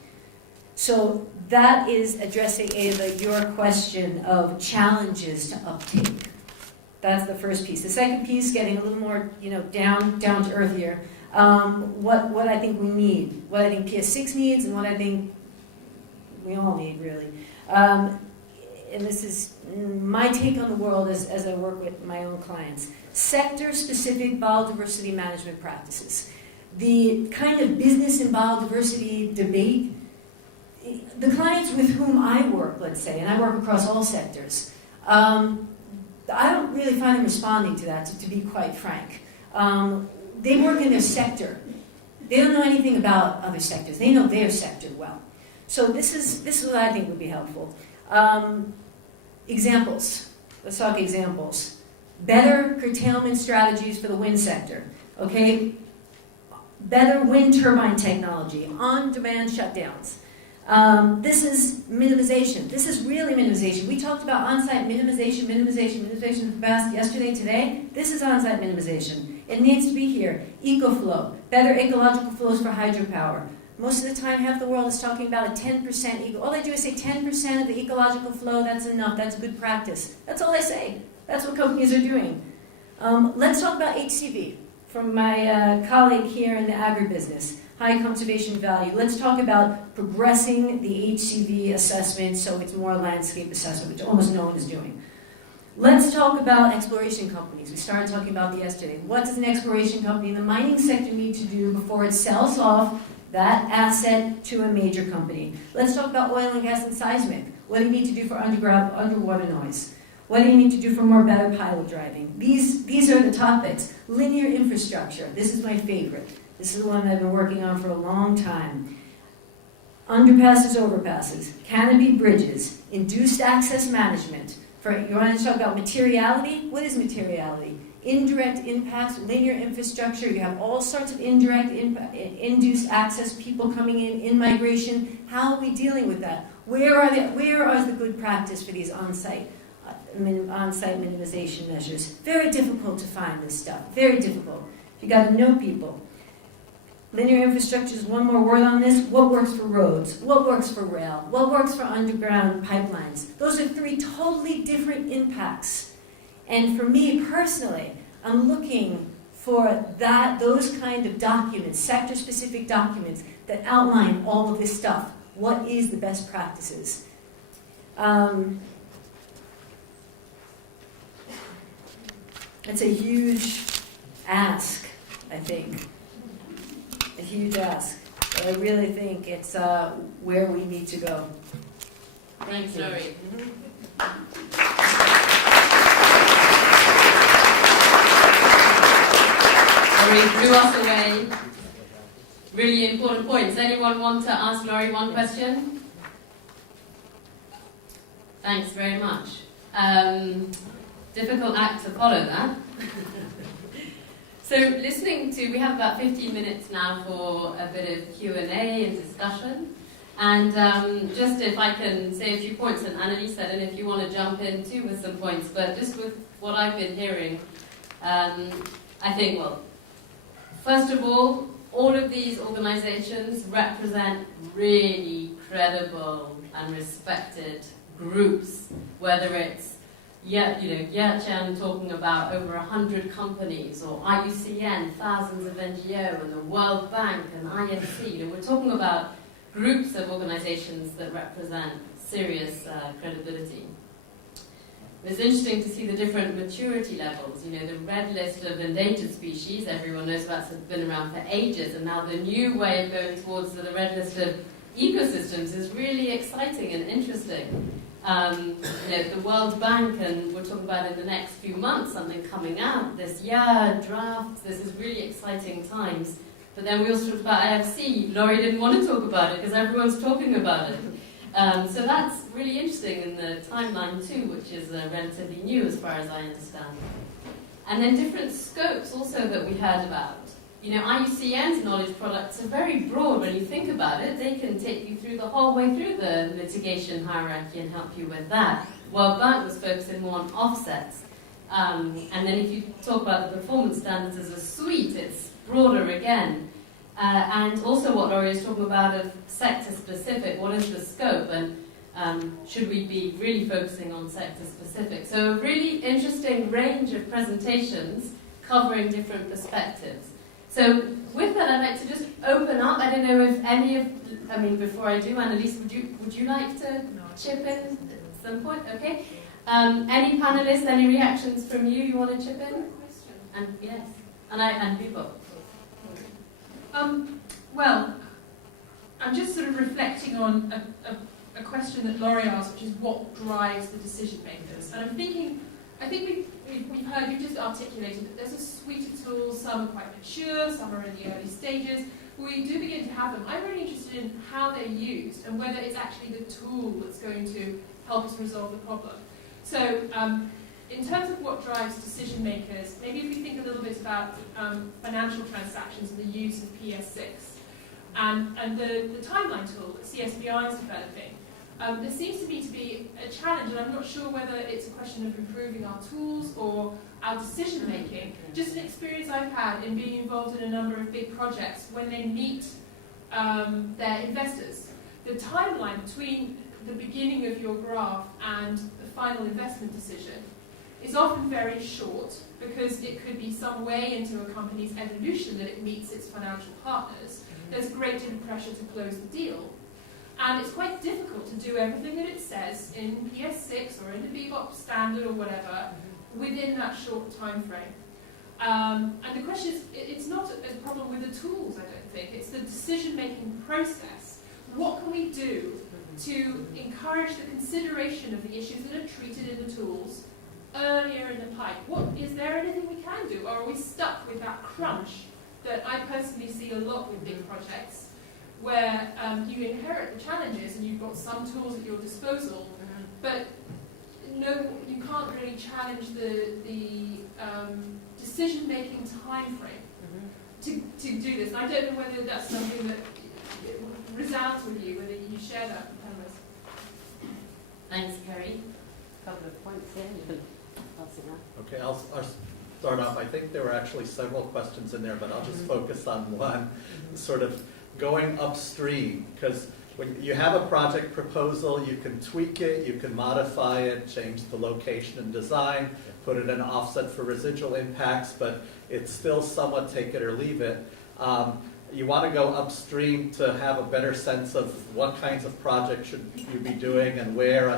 So that is addressing, Eva, your question of challenges to uptake. That's the first piece. The second piece, getting a little more, down to earth here. What I think we need, what I think PS6 needs, and what I think we all need, really. And this is my take on the world as I work with my own clients. Sector-specific biodiversity management practices. The kind of business and biodiversity debate, the clients with whom I work, let's say, and I work across all sectors, I don't really find them responding to that, to be quite frank. They work in their sector. They don't know anything about other sectors. They know their sector well. So this is what I think would be helpful. Examples. Let's talk examples. Better curtailment strategies for the wind sector. Okay? Better wind turbine technology. On-demand shutdowns. This is minimization. This is really minimization. We talked about on-site minimization in the past, yesterday, today. This is on-site minimization. It needs to be here. EcoFlow, better ecological flows for hydropower. Most of the time, half the world is talking about a 10% all they do is say 10% of the ecological flow, that's enough, that's good practice. That's all they say. That's what companies are doing. Let's talk about HCV from my colleague here in the agribusiness. High conservation value. Let's talk about progressing the HCV assessment so it's more landscape assessment, which almost no one is doing. Let's talk about exploration companies. We started talking about that yesterday. What does an exploration company in the mining sector need to do before it sells off that asset to a major company? Let's talk about oil and gas and seismic. What do you need to do for underwater noise? What do you need to do for more better pilot driving? These are the topics. Linear infrastructure, this is my favorite. This is the one I've been working on for a long time. Underpasses, overpasses, canopy bridges, induced access management. You want to talk about materiality? What is materiality? Indirect impacts, linear infrastructure. You have all sorts of indirect induced access, people coming in migration. How are we dealing with that? Where are the good practice for these on-site minimization measures? Very difficult to find this stuff. Very difficult. You got to know people. Linear infrastructure is one more word on this. What works for roads? What works for rail? What works for underground pipelines? Those are three totally different impacts. And for me personally, I'm looking for those kind of documents, sector-specific documents that outline all of this stuff. What is the best practices? It's a huge ask, I think. A huge ask. But I really think it's where we need to go. Thanks, Laurie. Laurie blew us away. Really important points. Anyone want to ask Laurie one question? Thanks very much. Difficult act to follow that. So we have about 15 minutes now for a bit of Q&A and discussion. And just if I can say a few points, and Annalise said, and if you want to jump in too with some points, but just with what I've been hearing, I think, well, first of all of these organizations represent really credible and respected groups, whether it's Gertjan talking about over 100 companies, or IUCN, thousands of NGO, and the World Bank and IFC. We're talking about groups of organizations that represent serious credibility. It's interesting to see the different maturity levels. The red list of endangered species, everyone knows that's been around for ages, and now the new way of going towards the red list of ecosystems is really exciting and interesting. The World Bank, and we'll talk about in the next few months, something coming out this year, drafts. This is really exciting times. But then we also talked about IFC. Laurie didn't want to talk about it because everyone's talking about it. So that's really interesting in the timeline too, which is relatively new as far as I understand. And then different scopes also that we heard about. IUCN's knowledge products are very broad when you think about it. They can take you through the whole way through the mitigation hierarchy and help you with that. World Bank was focusing more on offsets. And then if you talk about the performance standards as a suite, it's broader again. And also what Laurie is talking about of sector-specific, what is the scope, and should we be really focusing on sector-specific? So a really interesting range of presentations covering different perspectives. So with that, I'd like to just open up. I don't know if before I do, Annalise, would you like to chip in at some point? Okay. Any panelists, any reactions from you want to chip in? And yes, and people. Well, I'm just sort of reflecting on a question that Laurie asked, which is what drives the decision makers. And I'm thinking, I think we've heard, you've just articulated that there's a suite of tools, some are quite mature, some are in the early stages. We do begin to have them. I'm really interested in how they're used and whether it's actually the tool that's going to help us resolve the problem. So, in terms of what drives decision makers, maybe if we think a little bit about financial transactions and the use of PS6 and the timeline tool that CSBI is developing, there seems to me to be a challenge, and I'm not sure whether it's a question of improving our tools or our decision making. Just an experience I've had in being involved in a number of big projects when they meet their investors. The timeline between the beginning of your graph and the final investment decision is often very short, because it could be some way into a company's evolution that it meets its financial partners. There's great pressure to close the deal. And it's quite difficult to do everything that it says in PS6 or in the BBOP standard or whatever within that short time frame. And the question is, it's not a problem with the tools, I don't think. It's the decision-making process. What can we do to encourage the consideration of the issues that are treated in the tools earlier in the pipe. Is there anything we can do, or are we stuck with that crunch that I personally see a lot with big projects, where you inherit the challenges and you've got some tools at your disposal, but no, you can't really challenge the decision-making time frame to do this. And I don't know whether that's something that resounds with you, whether you share that with panelists. Thanks, Kerry. A couple of points here. You can pass it now. Okay, I'll start off. I think there were actually several questions in there, but I'll just focus on one, sort of going upstream, because when you have a project proposal, you can tweak it, you can modify it, change the location and design, put it in an offset for residual impacts, but it's still somewhat take it or leave it. You want to go upstream to have a better sense of what kinds of projects should you be doing and where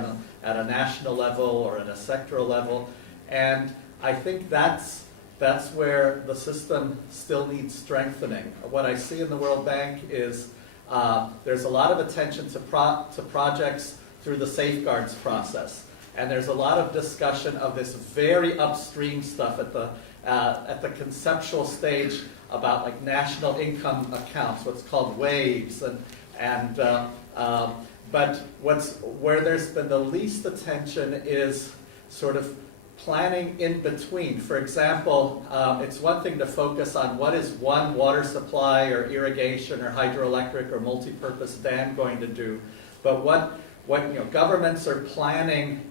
at a national level or at a sectoral level. And I think that's where the system still needs strengthening. What I see in the World Bank is there's a lot of attention to projects through the safeguards process. And there's a lot of discussion of this very upstream stuff at the conceptual stage about like national income accounts, what's called waves, but where there's been the least attention is sort of planning in between. For example, it's one thing to focus on what is one water supply or irrigation or hydroelectric or multi-purpose dam going to do, but what governments are planning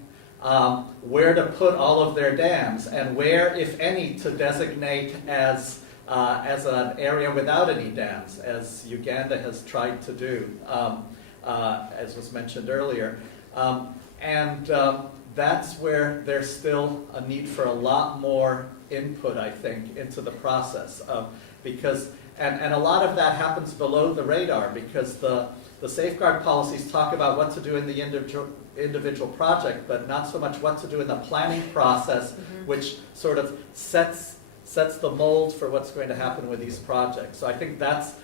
where to put all of their dams and where, if any, to designate as an area without any dams, as Uganda has tried to do, as was mentioned earlier. That's where there's still a need for a lot more input, I think, into the process. Because a lot of that happens below the radar, because the safeguard policies talk about what to do in the individual project, but not so much what to do in the planning process, which sort of sets the mold for what's going to happen with these projects. So I think that's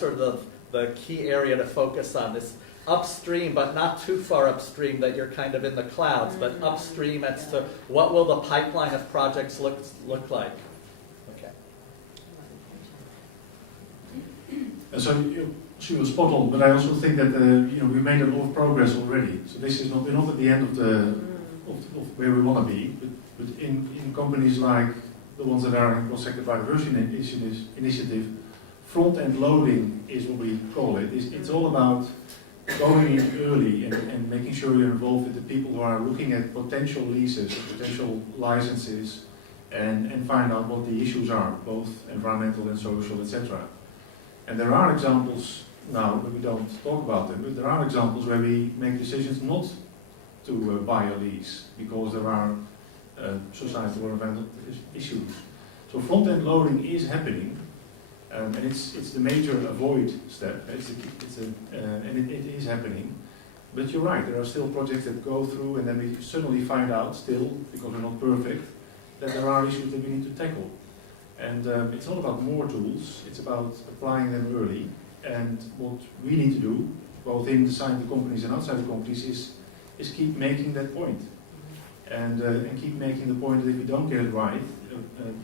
sort of the key area to focus on, this upstream, but not too far upstream that you're kind of in the clouds, but upstream as to what will the pipeline of projects look like. Okay. So she was spot on, but I also think that we made a lot of progress already. So this is we're not at the end of where we want to be, but in companies like the ones that are in cross-sector biodiversity initiative, front-end loading is what we call it. It's all about going in early and making sure you're involved with the people who are looking at potential leases, potential licenses, and find out what the issues are, both environmental and social, etc. And there are examples now, but we don't talk about them, but there are examples where we make decisions not to buy a lease because there are societal or environmental issues. So front-end loading is happening, and it's the major avoid step. And it is happening. But you're right, there are still projects that go through, and then we suddenly find out still, because we're not perfect, that there are issues that we need to tackle. And it's not about more tools, it's about applying them early. And what we need to do, both inside the companies and outside the companies, is keep making that point. And keep making the point that if we don't get it right,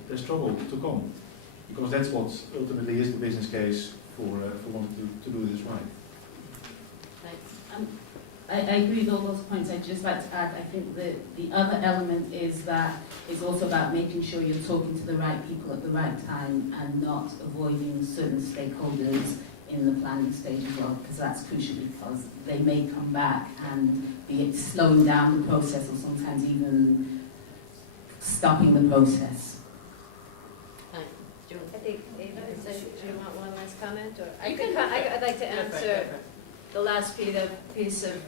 there's trouble to come. Because that's what ultimately is the business case for wanting to do this right. Thanks. I agree with all those points. I'd just like to add, I think that the other element is that it's also about making sure you're talking to the right people at the right time and not avoiding certain stakeholders in the planning stage as well, because that's crucial, because they may come back and be it slowing down the process or sometimes even stopping the process. I think, Eva, do you want one last comment? Or I'd like to answer the last piece of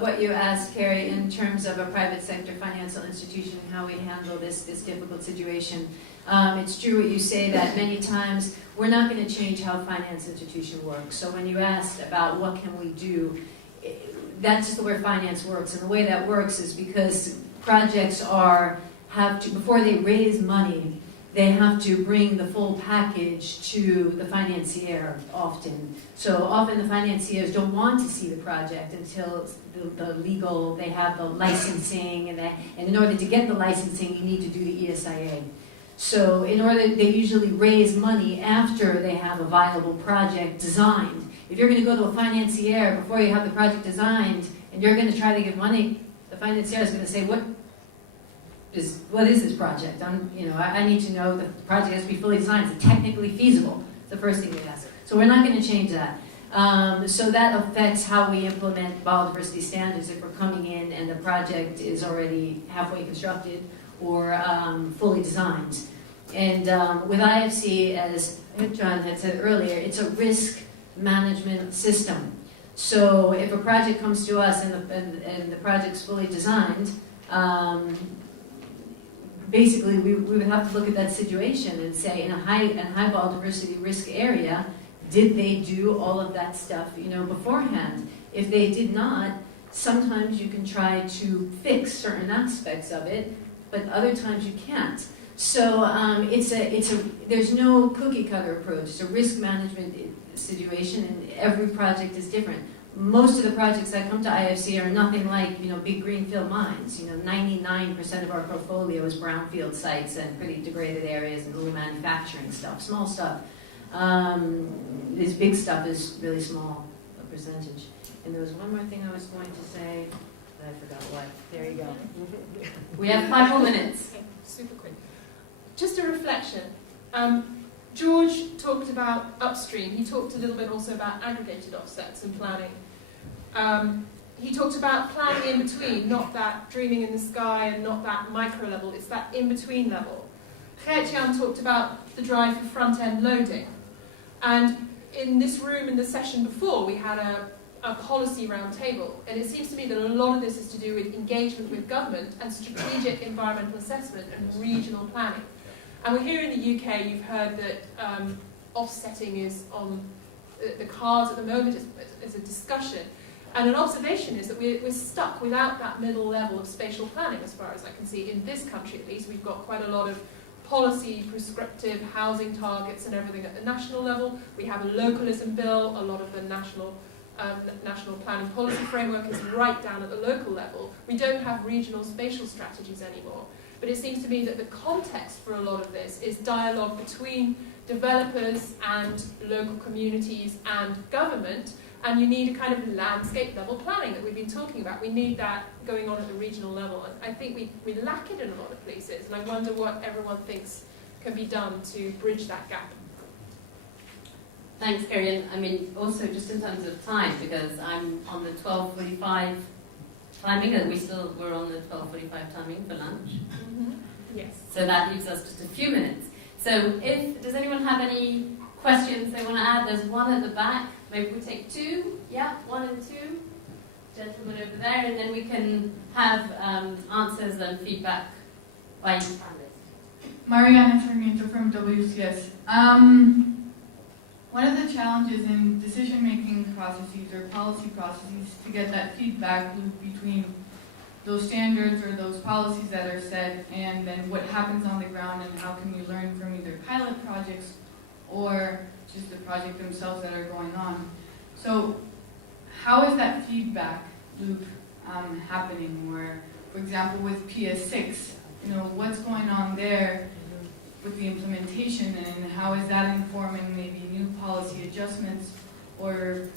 what you asked, Kerry, in terms of a private sector financial institution and how we handle this difficult situation. It's true what you say, that many times we're not going to change how finance institution works. So when you asked about what can we do, that's just the way finance works. And the way that works is because projects have to, before they raise money, they have to bring the full package to the financier often. So often the financiers don't want to see the project until they have the licensing, and in order to get the licensing, you need to do the ESIA. So they usually raise money after they have a viable project designed. If you're going to go to a financier before you have the project designed, and you're going to try to give money, the financier is going to say, what is this project? I need to know that the project has to be fully designed. Is it technically feasible? It's the first thing they ask. So we're not going to change that. So that affects how we implement biodiversity standards if we're coming in and the project is already halfway constructed or fully designed. And with IFC, as Gertjan had said earlier, it's a risk management system. So if a project comes to us and the project's fully designed, basically we would have to look at that situation and say, in a high biodiversity risk area, did they do all of that stuff beforehand? If they did not, sometimes you can try to fix certain aspects of it, but other times you can't. So there's no cookie cutter approach. It's a risk management situation, and every project is different. Most of the projects that come to IFC are nothing like big greenfield mines. 99% of our portfolio is brownfield sites and pretty degraded areas and little manufacturing stuff, small stuff. This big stuff is really small, a percentage. And there was one more thing I was going to say, but I forgot what. There you go. We have 5 more minutes. Okay, super quick. Just a reflection. George talked about upstream. He talked a little bit also about aggregated offsets and planning. He talked about planning in between, not that dreaming in the sky and not that micro level, it's that in-between level. Gertjan talked about the drive for front-end loading. And in this room, in the session before, we had a policy roundtable. And it seems to me that a lot of this is to do with engagement with government and strategic environmental assessment and regional planning. And we're here in the UK, you've heard that offsetting is on the cards at the moment as a discussion. And an observation is that we're stuck without that middle level of spatial planning, as far as I can see. In this country, at least, we've got quite a lot of policy, prescriptive housing targets and everything at the national level. We have a localism bill. A lot of the national planning policy framework is right down at the local level. We don't have regional spatial strategies anymore. But it seems to me that the context for a lot of this is dialogue between developers and local communities and government, and you need a kind of landscape level planning that we've been talking about. We need that going on at the regional level, and I think we lack it in a lot of places, and I wonder what everyone thinks can be done to bridge that gap. Thanks, Kerry. And I mean, also just in terms of time, because I'm on the 12:45 timing, and we're on the 12:45 timing for lunch. Mm-hmm. Yes. So that leaves us just a few minutes. So does anyone have any questions they want to add? There's one at the back. Maybe we take 2. Yeah, 1 and 2. Gentleman over there, and then we can have answers and feedback by each panelist. Mariana Sarmiento from WCS. One of the challenges in decision-making processes or policy processes is to get that feedback loop between those standards or those policies that are set and then what happens on the ground, and how can we learn from either pilot projects or just the project themselves that are going on. So how is that feedback loop happening? Or, for example, with PS6, what's going on there with the implementation, and how is that informing maybe new policy adjustments or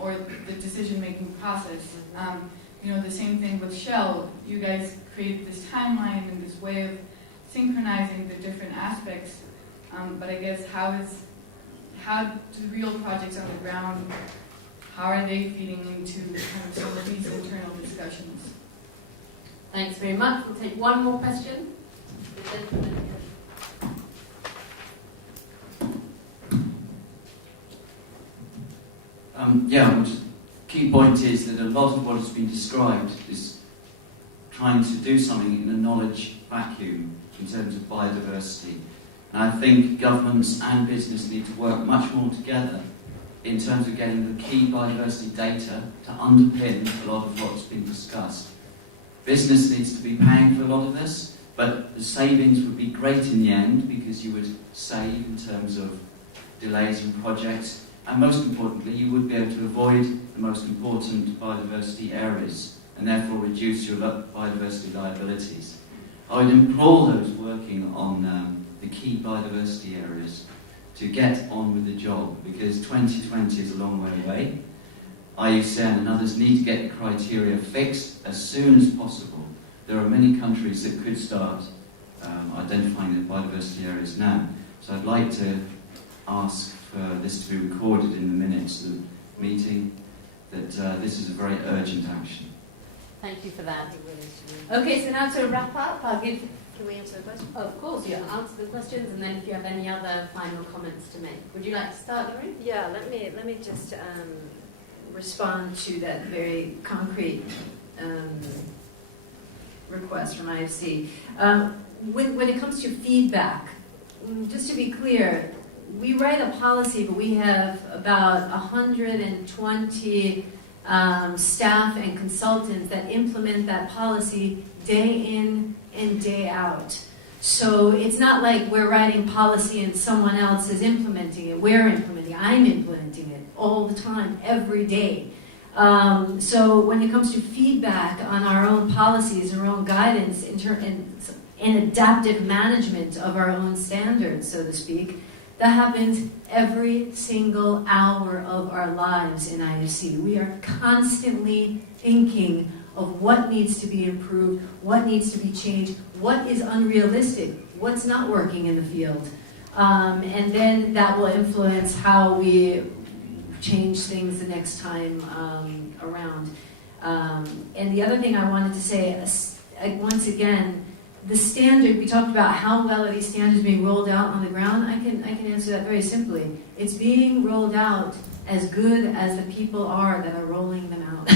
or the decision-making process? The same thing with Shell. You guys created this timeline and this way of synchronizing the different aspects, but I guess how do real projects on the ground, how are they feeding into kind of some of these internal discussions? Thanks very much. We'll take one more question. Key point is that a lot of what has been described is trying to do something in a knowledge vacuum in terms of biodiversity. And I think governments and business need to work much more together in terms of getting the key biodiversity data to underpin a lot of what's been discussed. Business needs to be paying for a lot of this, But the savings would be great in the end because you would save in terms of delays in projects, and most importantly, you would be able to avoid the most important biodiversity areas and therefore reduce your biodiversity liabilities. I would implore those working on the key biodiversity areas to get on with the job, because 2020 is a long way away. IUCN and others need to get the criteria fixed as soon as possible. There are many countries that could start identifying the biodiversity areas now. So I'd like to ask for this to be recorded in the minutes of the meeting, that this is a very urgent action. Thank you for that. Okay, so now to wrap up, I'll give... Can we answer the question? Of course, yeah. Answer the questions, and then if you have any other final comments to make. Would you like to start, Lorraine? Yeah, let me just respond to that very concrete request from IFC. When it comes to feedback, just to be clear, we write a policy, but we have about 120 staff and consultants that implement that policy day in and day out. So it's not like we're writing policy and someone else is implementing it. We're implementing it. I'm implementing it all the time, every day. So when it comes to feedback on our own policies, our own guidance, and adaptive management of our own standards, so to speak, that happens every single hour of our lives in IFC. We are constantly thinking of what needs to be improved, what needs to be changed, what is unrealistic, what's not working in the field. And then that will influence how we change things the next time around. And the other thing I wanted to say, once again, the standard, we talked about how well are these standards being rolled out on the ground. I can answer that very simply. It's being rolled out as good as the people are that are rolling them out.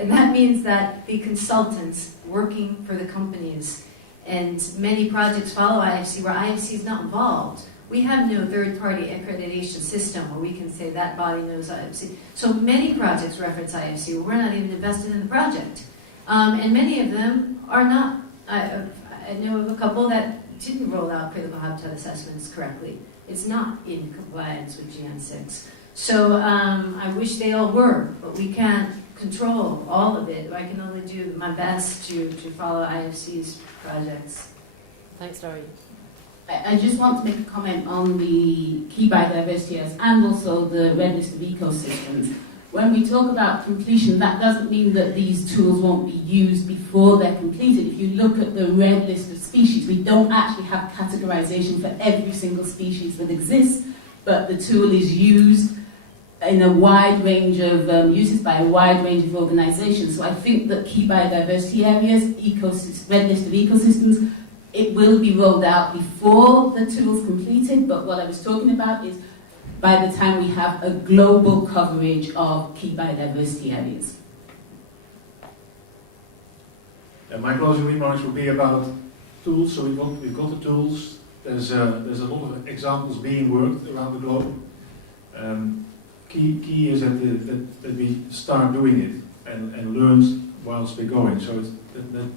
And that means that the consultants working for the companies, and many projects follow IFC where IFC is not involved. We have no third-party accreditation system where we can say that body knows IFC. So many projects reference IFC where we're not even invested in the project. And many of them are not. I know of a couple that didn't roll out critical habitat assessments correctly. It's not in compliance with GN6. So I wish they all were, but we can't control all of it. I can only do my best to follow IFC's projects. Thanks, Laurie. I just want to make a comment on the key biodiversity areas and also the red list of ecosystems. When we talk about completion, that doesn't mean that these tools won't be used before they're completed. If you look at the red list of species, we don't actually have categorization for every single species that exists, but the tool is used in a wide range of uses by a wide range of organizations. So I think that key biodiversity areas, red list of ecosystems, it will be rolled out before the tool's completed, but what I was talking about is by the time we have a global coverage of key biodiversity areas. My closing remarks will be about tools. So we've got the tools. There's a lot of examples being worked around the globe. Key is that we start doing it and learn whilst we're going. So it's that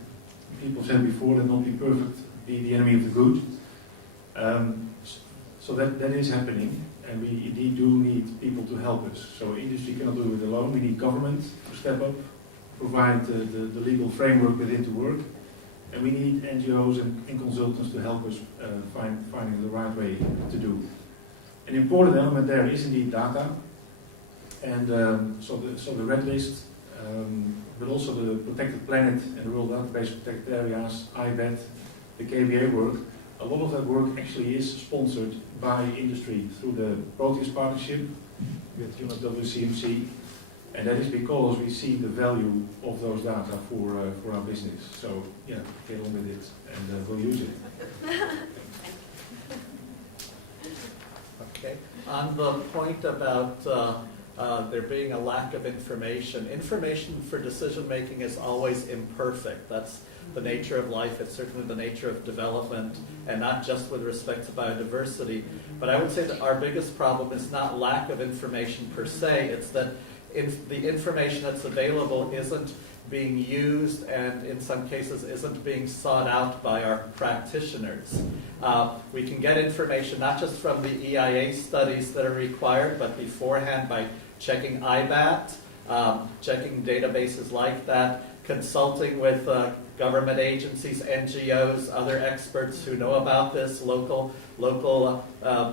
people said before that not be perfect, be the enemy of the good. So that is happening, and we indeed do need people to help us. So industry cannot do it alone. We need government to step up, provide the legal framework within to work, and we need NGOs and consultants to help us finding the right way to do. An important element there is indeed data, and so the red list, but also the protected planet and the World Database of Protected Areas, IBET, the KBA work. A lot of that work actually is sponsored by industry through the Proteus partnership with WCMC, and that is because we see the value of those data for our business. So yeah, get on with it, and we'll use it. Okay. On the point about there being a lack of information for decision making is always imperfect. That's the nature of life. It's certainly the nature of development, and not just with respect to biodiversity. But I would say that our biggest problem is not lack of information per se. It's that the information that's available isn't being used and in some cases isn't being sought out by our practitioners. We can get information not just from the EIA studies that are required, but beforehand by checking IBAT, checking databases like that, consulting with government agencies, NGOs, other experts who know about this. Local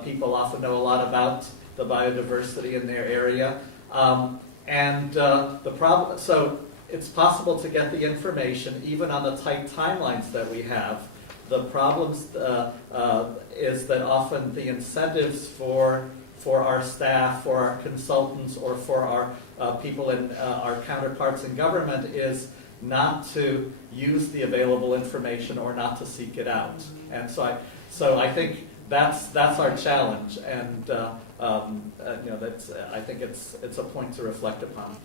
people often know a lot about the biodiversity in their area. The problem, so it's possible to get the information even on the tight timelines that we have. The problems is that often the incentives for our staff, for our consultants, or for our people in our counterparts in government is not to use the available information or not to seek it out. And so I think that's our challenge, and I think it's a point to reflect upon.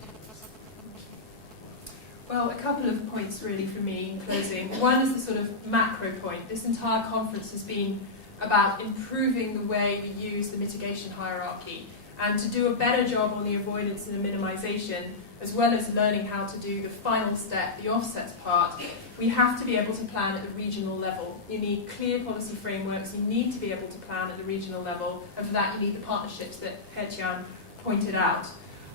Well, a couple of points really for me in closing. One is the sort of macro point. This entire conference has been about improving the way we use the mitigation hierarchy and to do a better job on the avoidance and the minimization, as well as learning how to do the final step, the offsets part. We have to be able to plan at the regional level. You need clear policy frameworks, you need to be able to plan at the regional level, and for that you need the partnerships that Gertjan pointed out.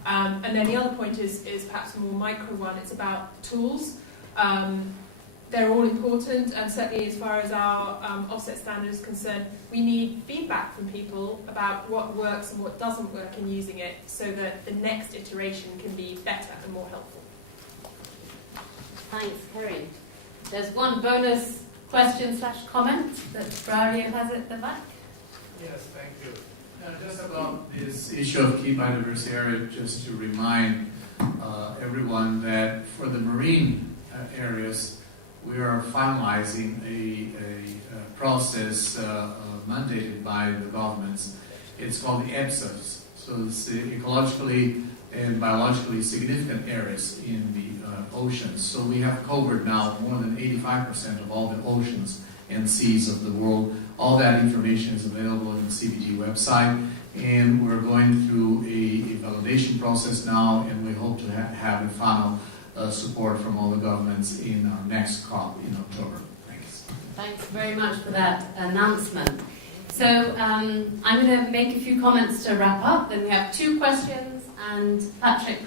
And then the other point is perhaps a more micro one. It's about tools. They're all important, and certainly as far as our offset standard is concerned, we need feedback from people about what works and what doesn't work in using it so that the next iteration can be better and more helpful. Thanks, Kerry. There's one bonus question/comment that Braulio has at the back. Yes, thank you. Just about this issue of key biodiversity area, just to remind everyone that for the marine areas, we are finalizing a process mandated by the governments. It's called the EPSAs. So it's the ecologically and biologically significant areas in the oceans. So we have covered now more than 85% of all the oceans and seas of the world. All that information is available on the CBG website, and we're going through a validation process now, and we hope to have a final support from all the governments in our next COP in October. Thanks. Thanks very much for that announcement. So I'm going to make a few comments to wrap up. Then we have 2 questions, and Patrick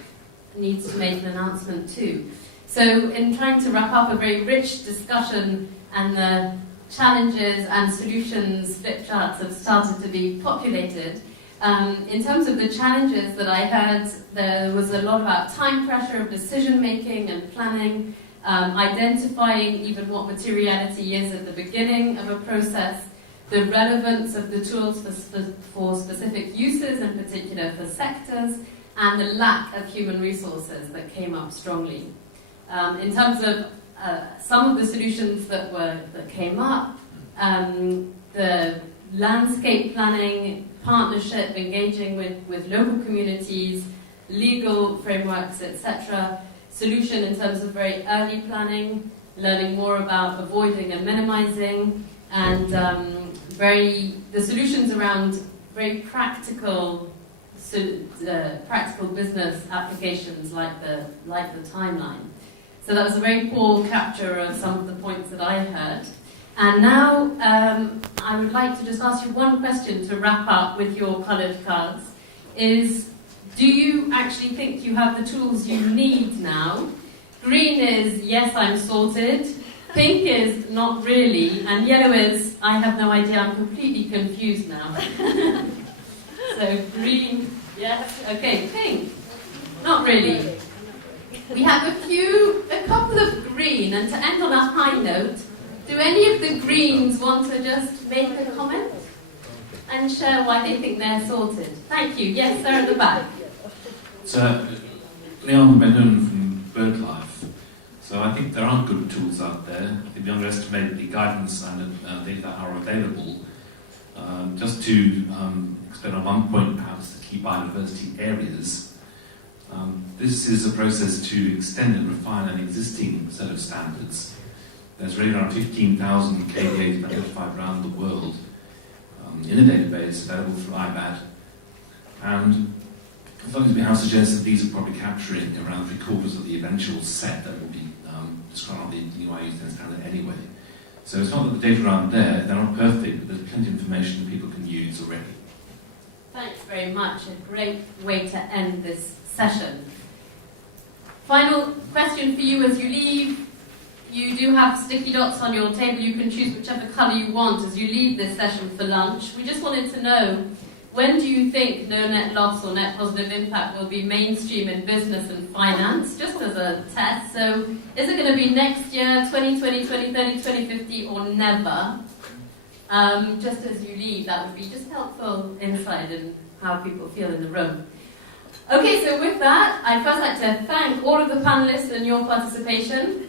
needs to make an announcement too. So in trying to wrap up a very rich discussion, and the challenges and solutions flip charts have started to be populated. In terms of the challenges that I heard, there was a lot about time pressure of decision making and planning, identifying even what materiality is at the beginning of a process, the relevance of the tools for specific uses, in particular for sectors, and the lack of human resources that came up strongly. In terms of some of the solutions that came up, the landscape planning, partnership, engaging with local communities, legal frameworks, etc. Solution in terms of very early planning, learning more about avoiding and minimizing, and the solutions around very practical business applications like the timeline. So that was a very poor capture of some of the points that I heard. And now I would like to just ask you one question to wrap up with your coloured cards. Do you actually think you have the tools you need now? Green is, yes, I'm sorted. Pink is, not really. And yellow is, I have no idea, I'm completely confused now. So green, yes. Okay, pink, not really. We have a couple of green, and to end on a high note, do any of the greens want to just make a comment and share why they think they're sorted? Thank you. Yes, sir, at the back. So, Leon Benun from BirdLife. So I think there aren't good tools out there. I think we underestimate the guidance and data that are available. Just to explain on one point, perhaps, the key biodiversity areas. This is a process to extend and refine an existing set of standards. There's really around 15,000 KDAs identified around the world in a database available through IBAT. And Something we have suggested these are probably capturing around 3/4 of the eventual set that will be described on the new IUCN standard anyway. So it's not that the data aren't there, they're not perfect, but there's plenty of information that people can use already. Thanks very much. A great way to end this session. Final question for you as you leave. You do have sticky dots on your table. You can choose whichever colour you want as you leave this session for lunch. We just wanted to know, when do you think no net loss or net positive impact will be mainstream in business and finance, just as a test? So is it going to be next year, 2020, 2030, 2050, or never? Just as you leave, that would be just helpful insight in how people feel in the room. Okay, so with that, I'd first like to thank all of the panelists and your participation.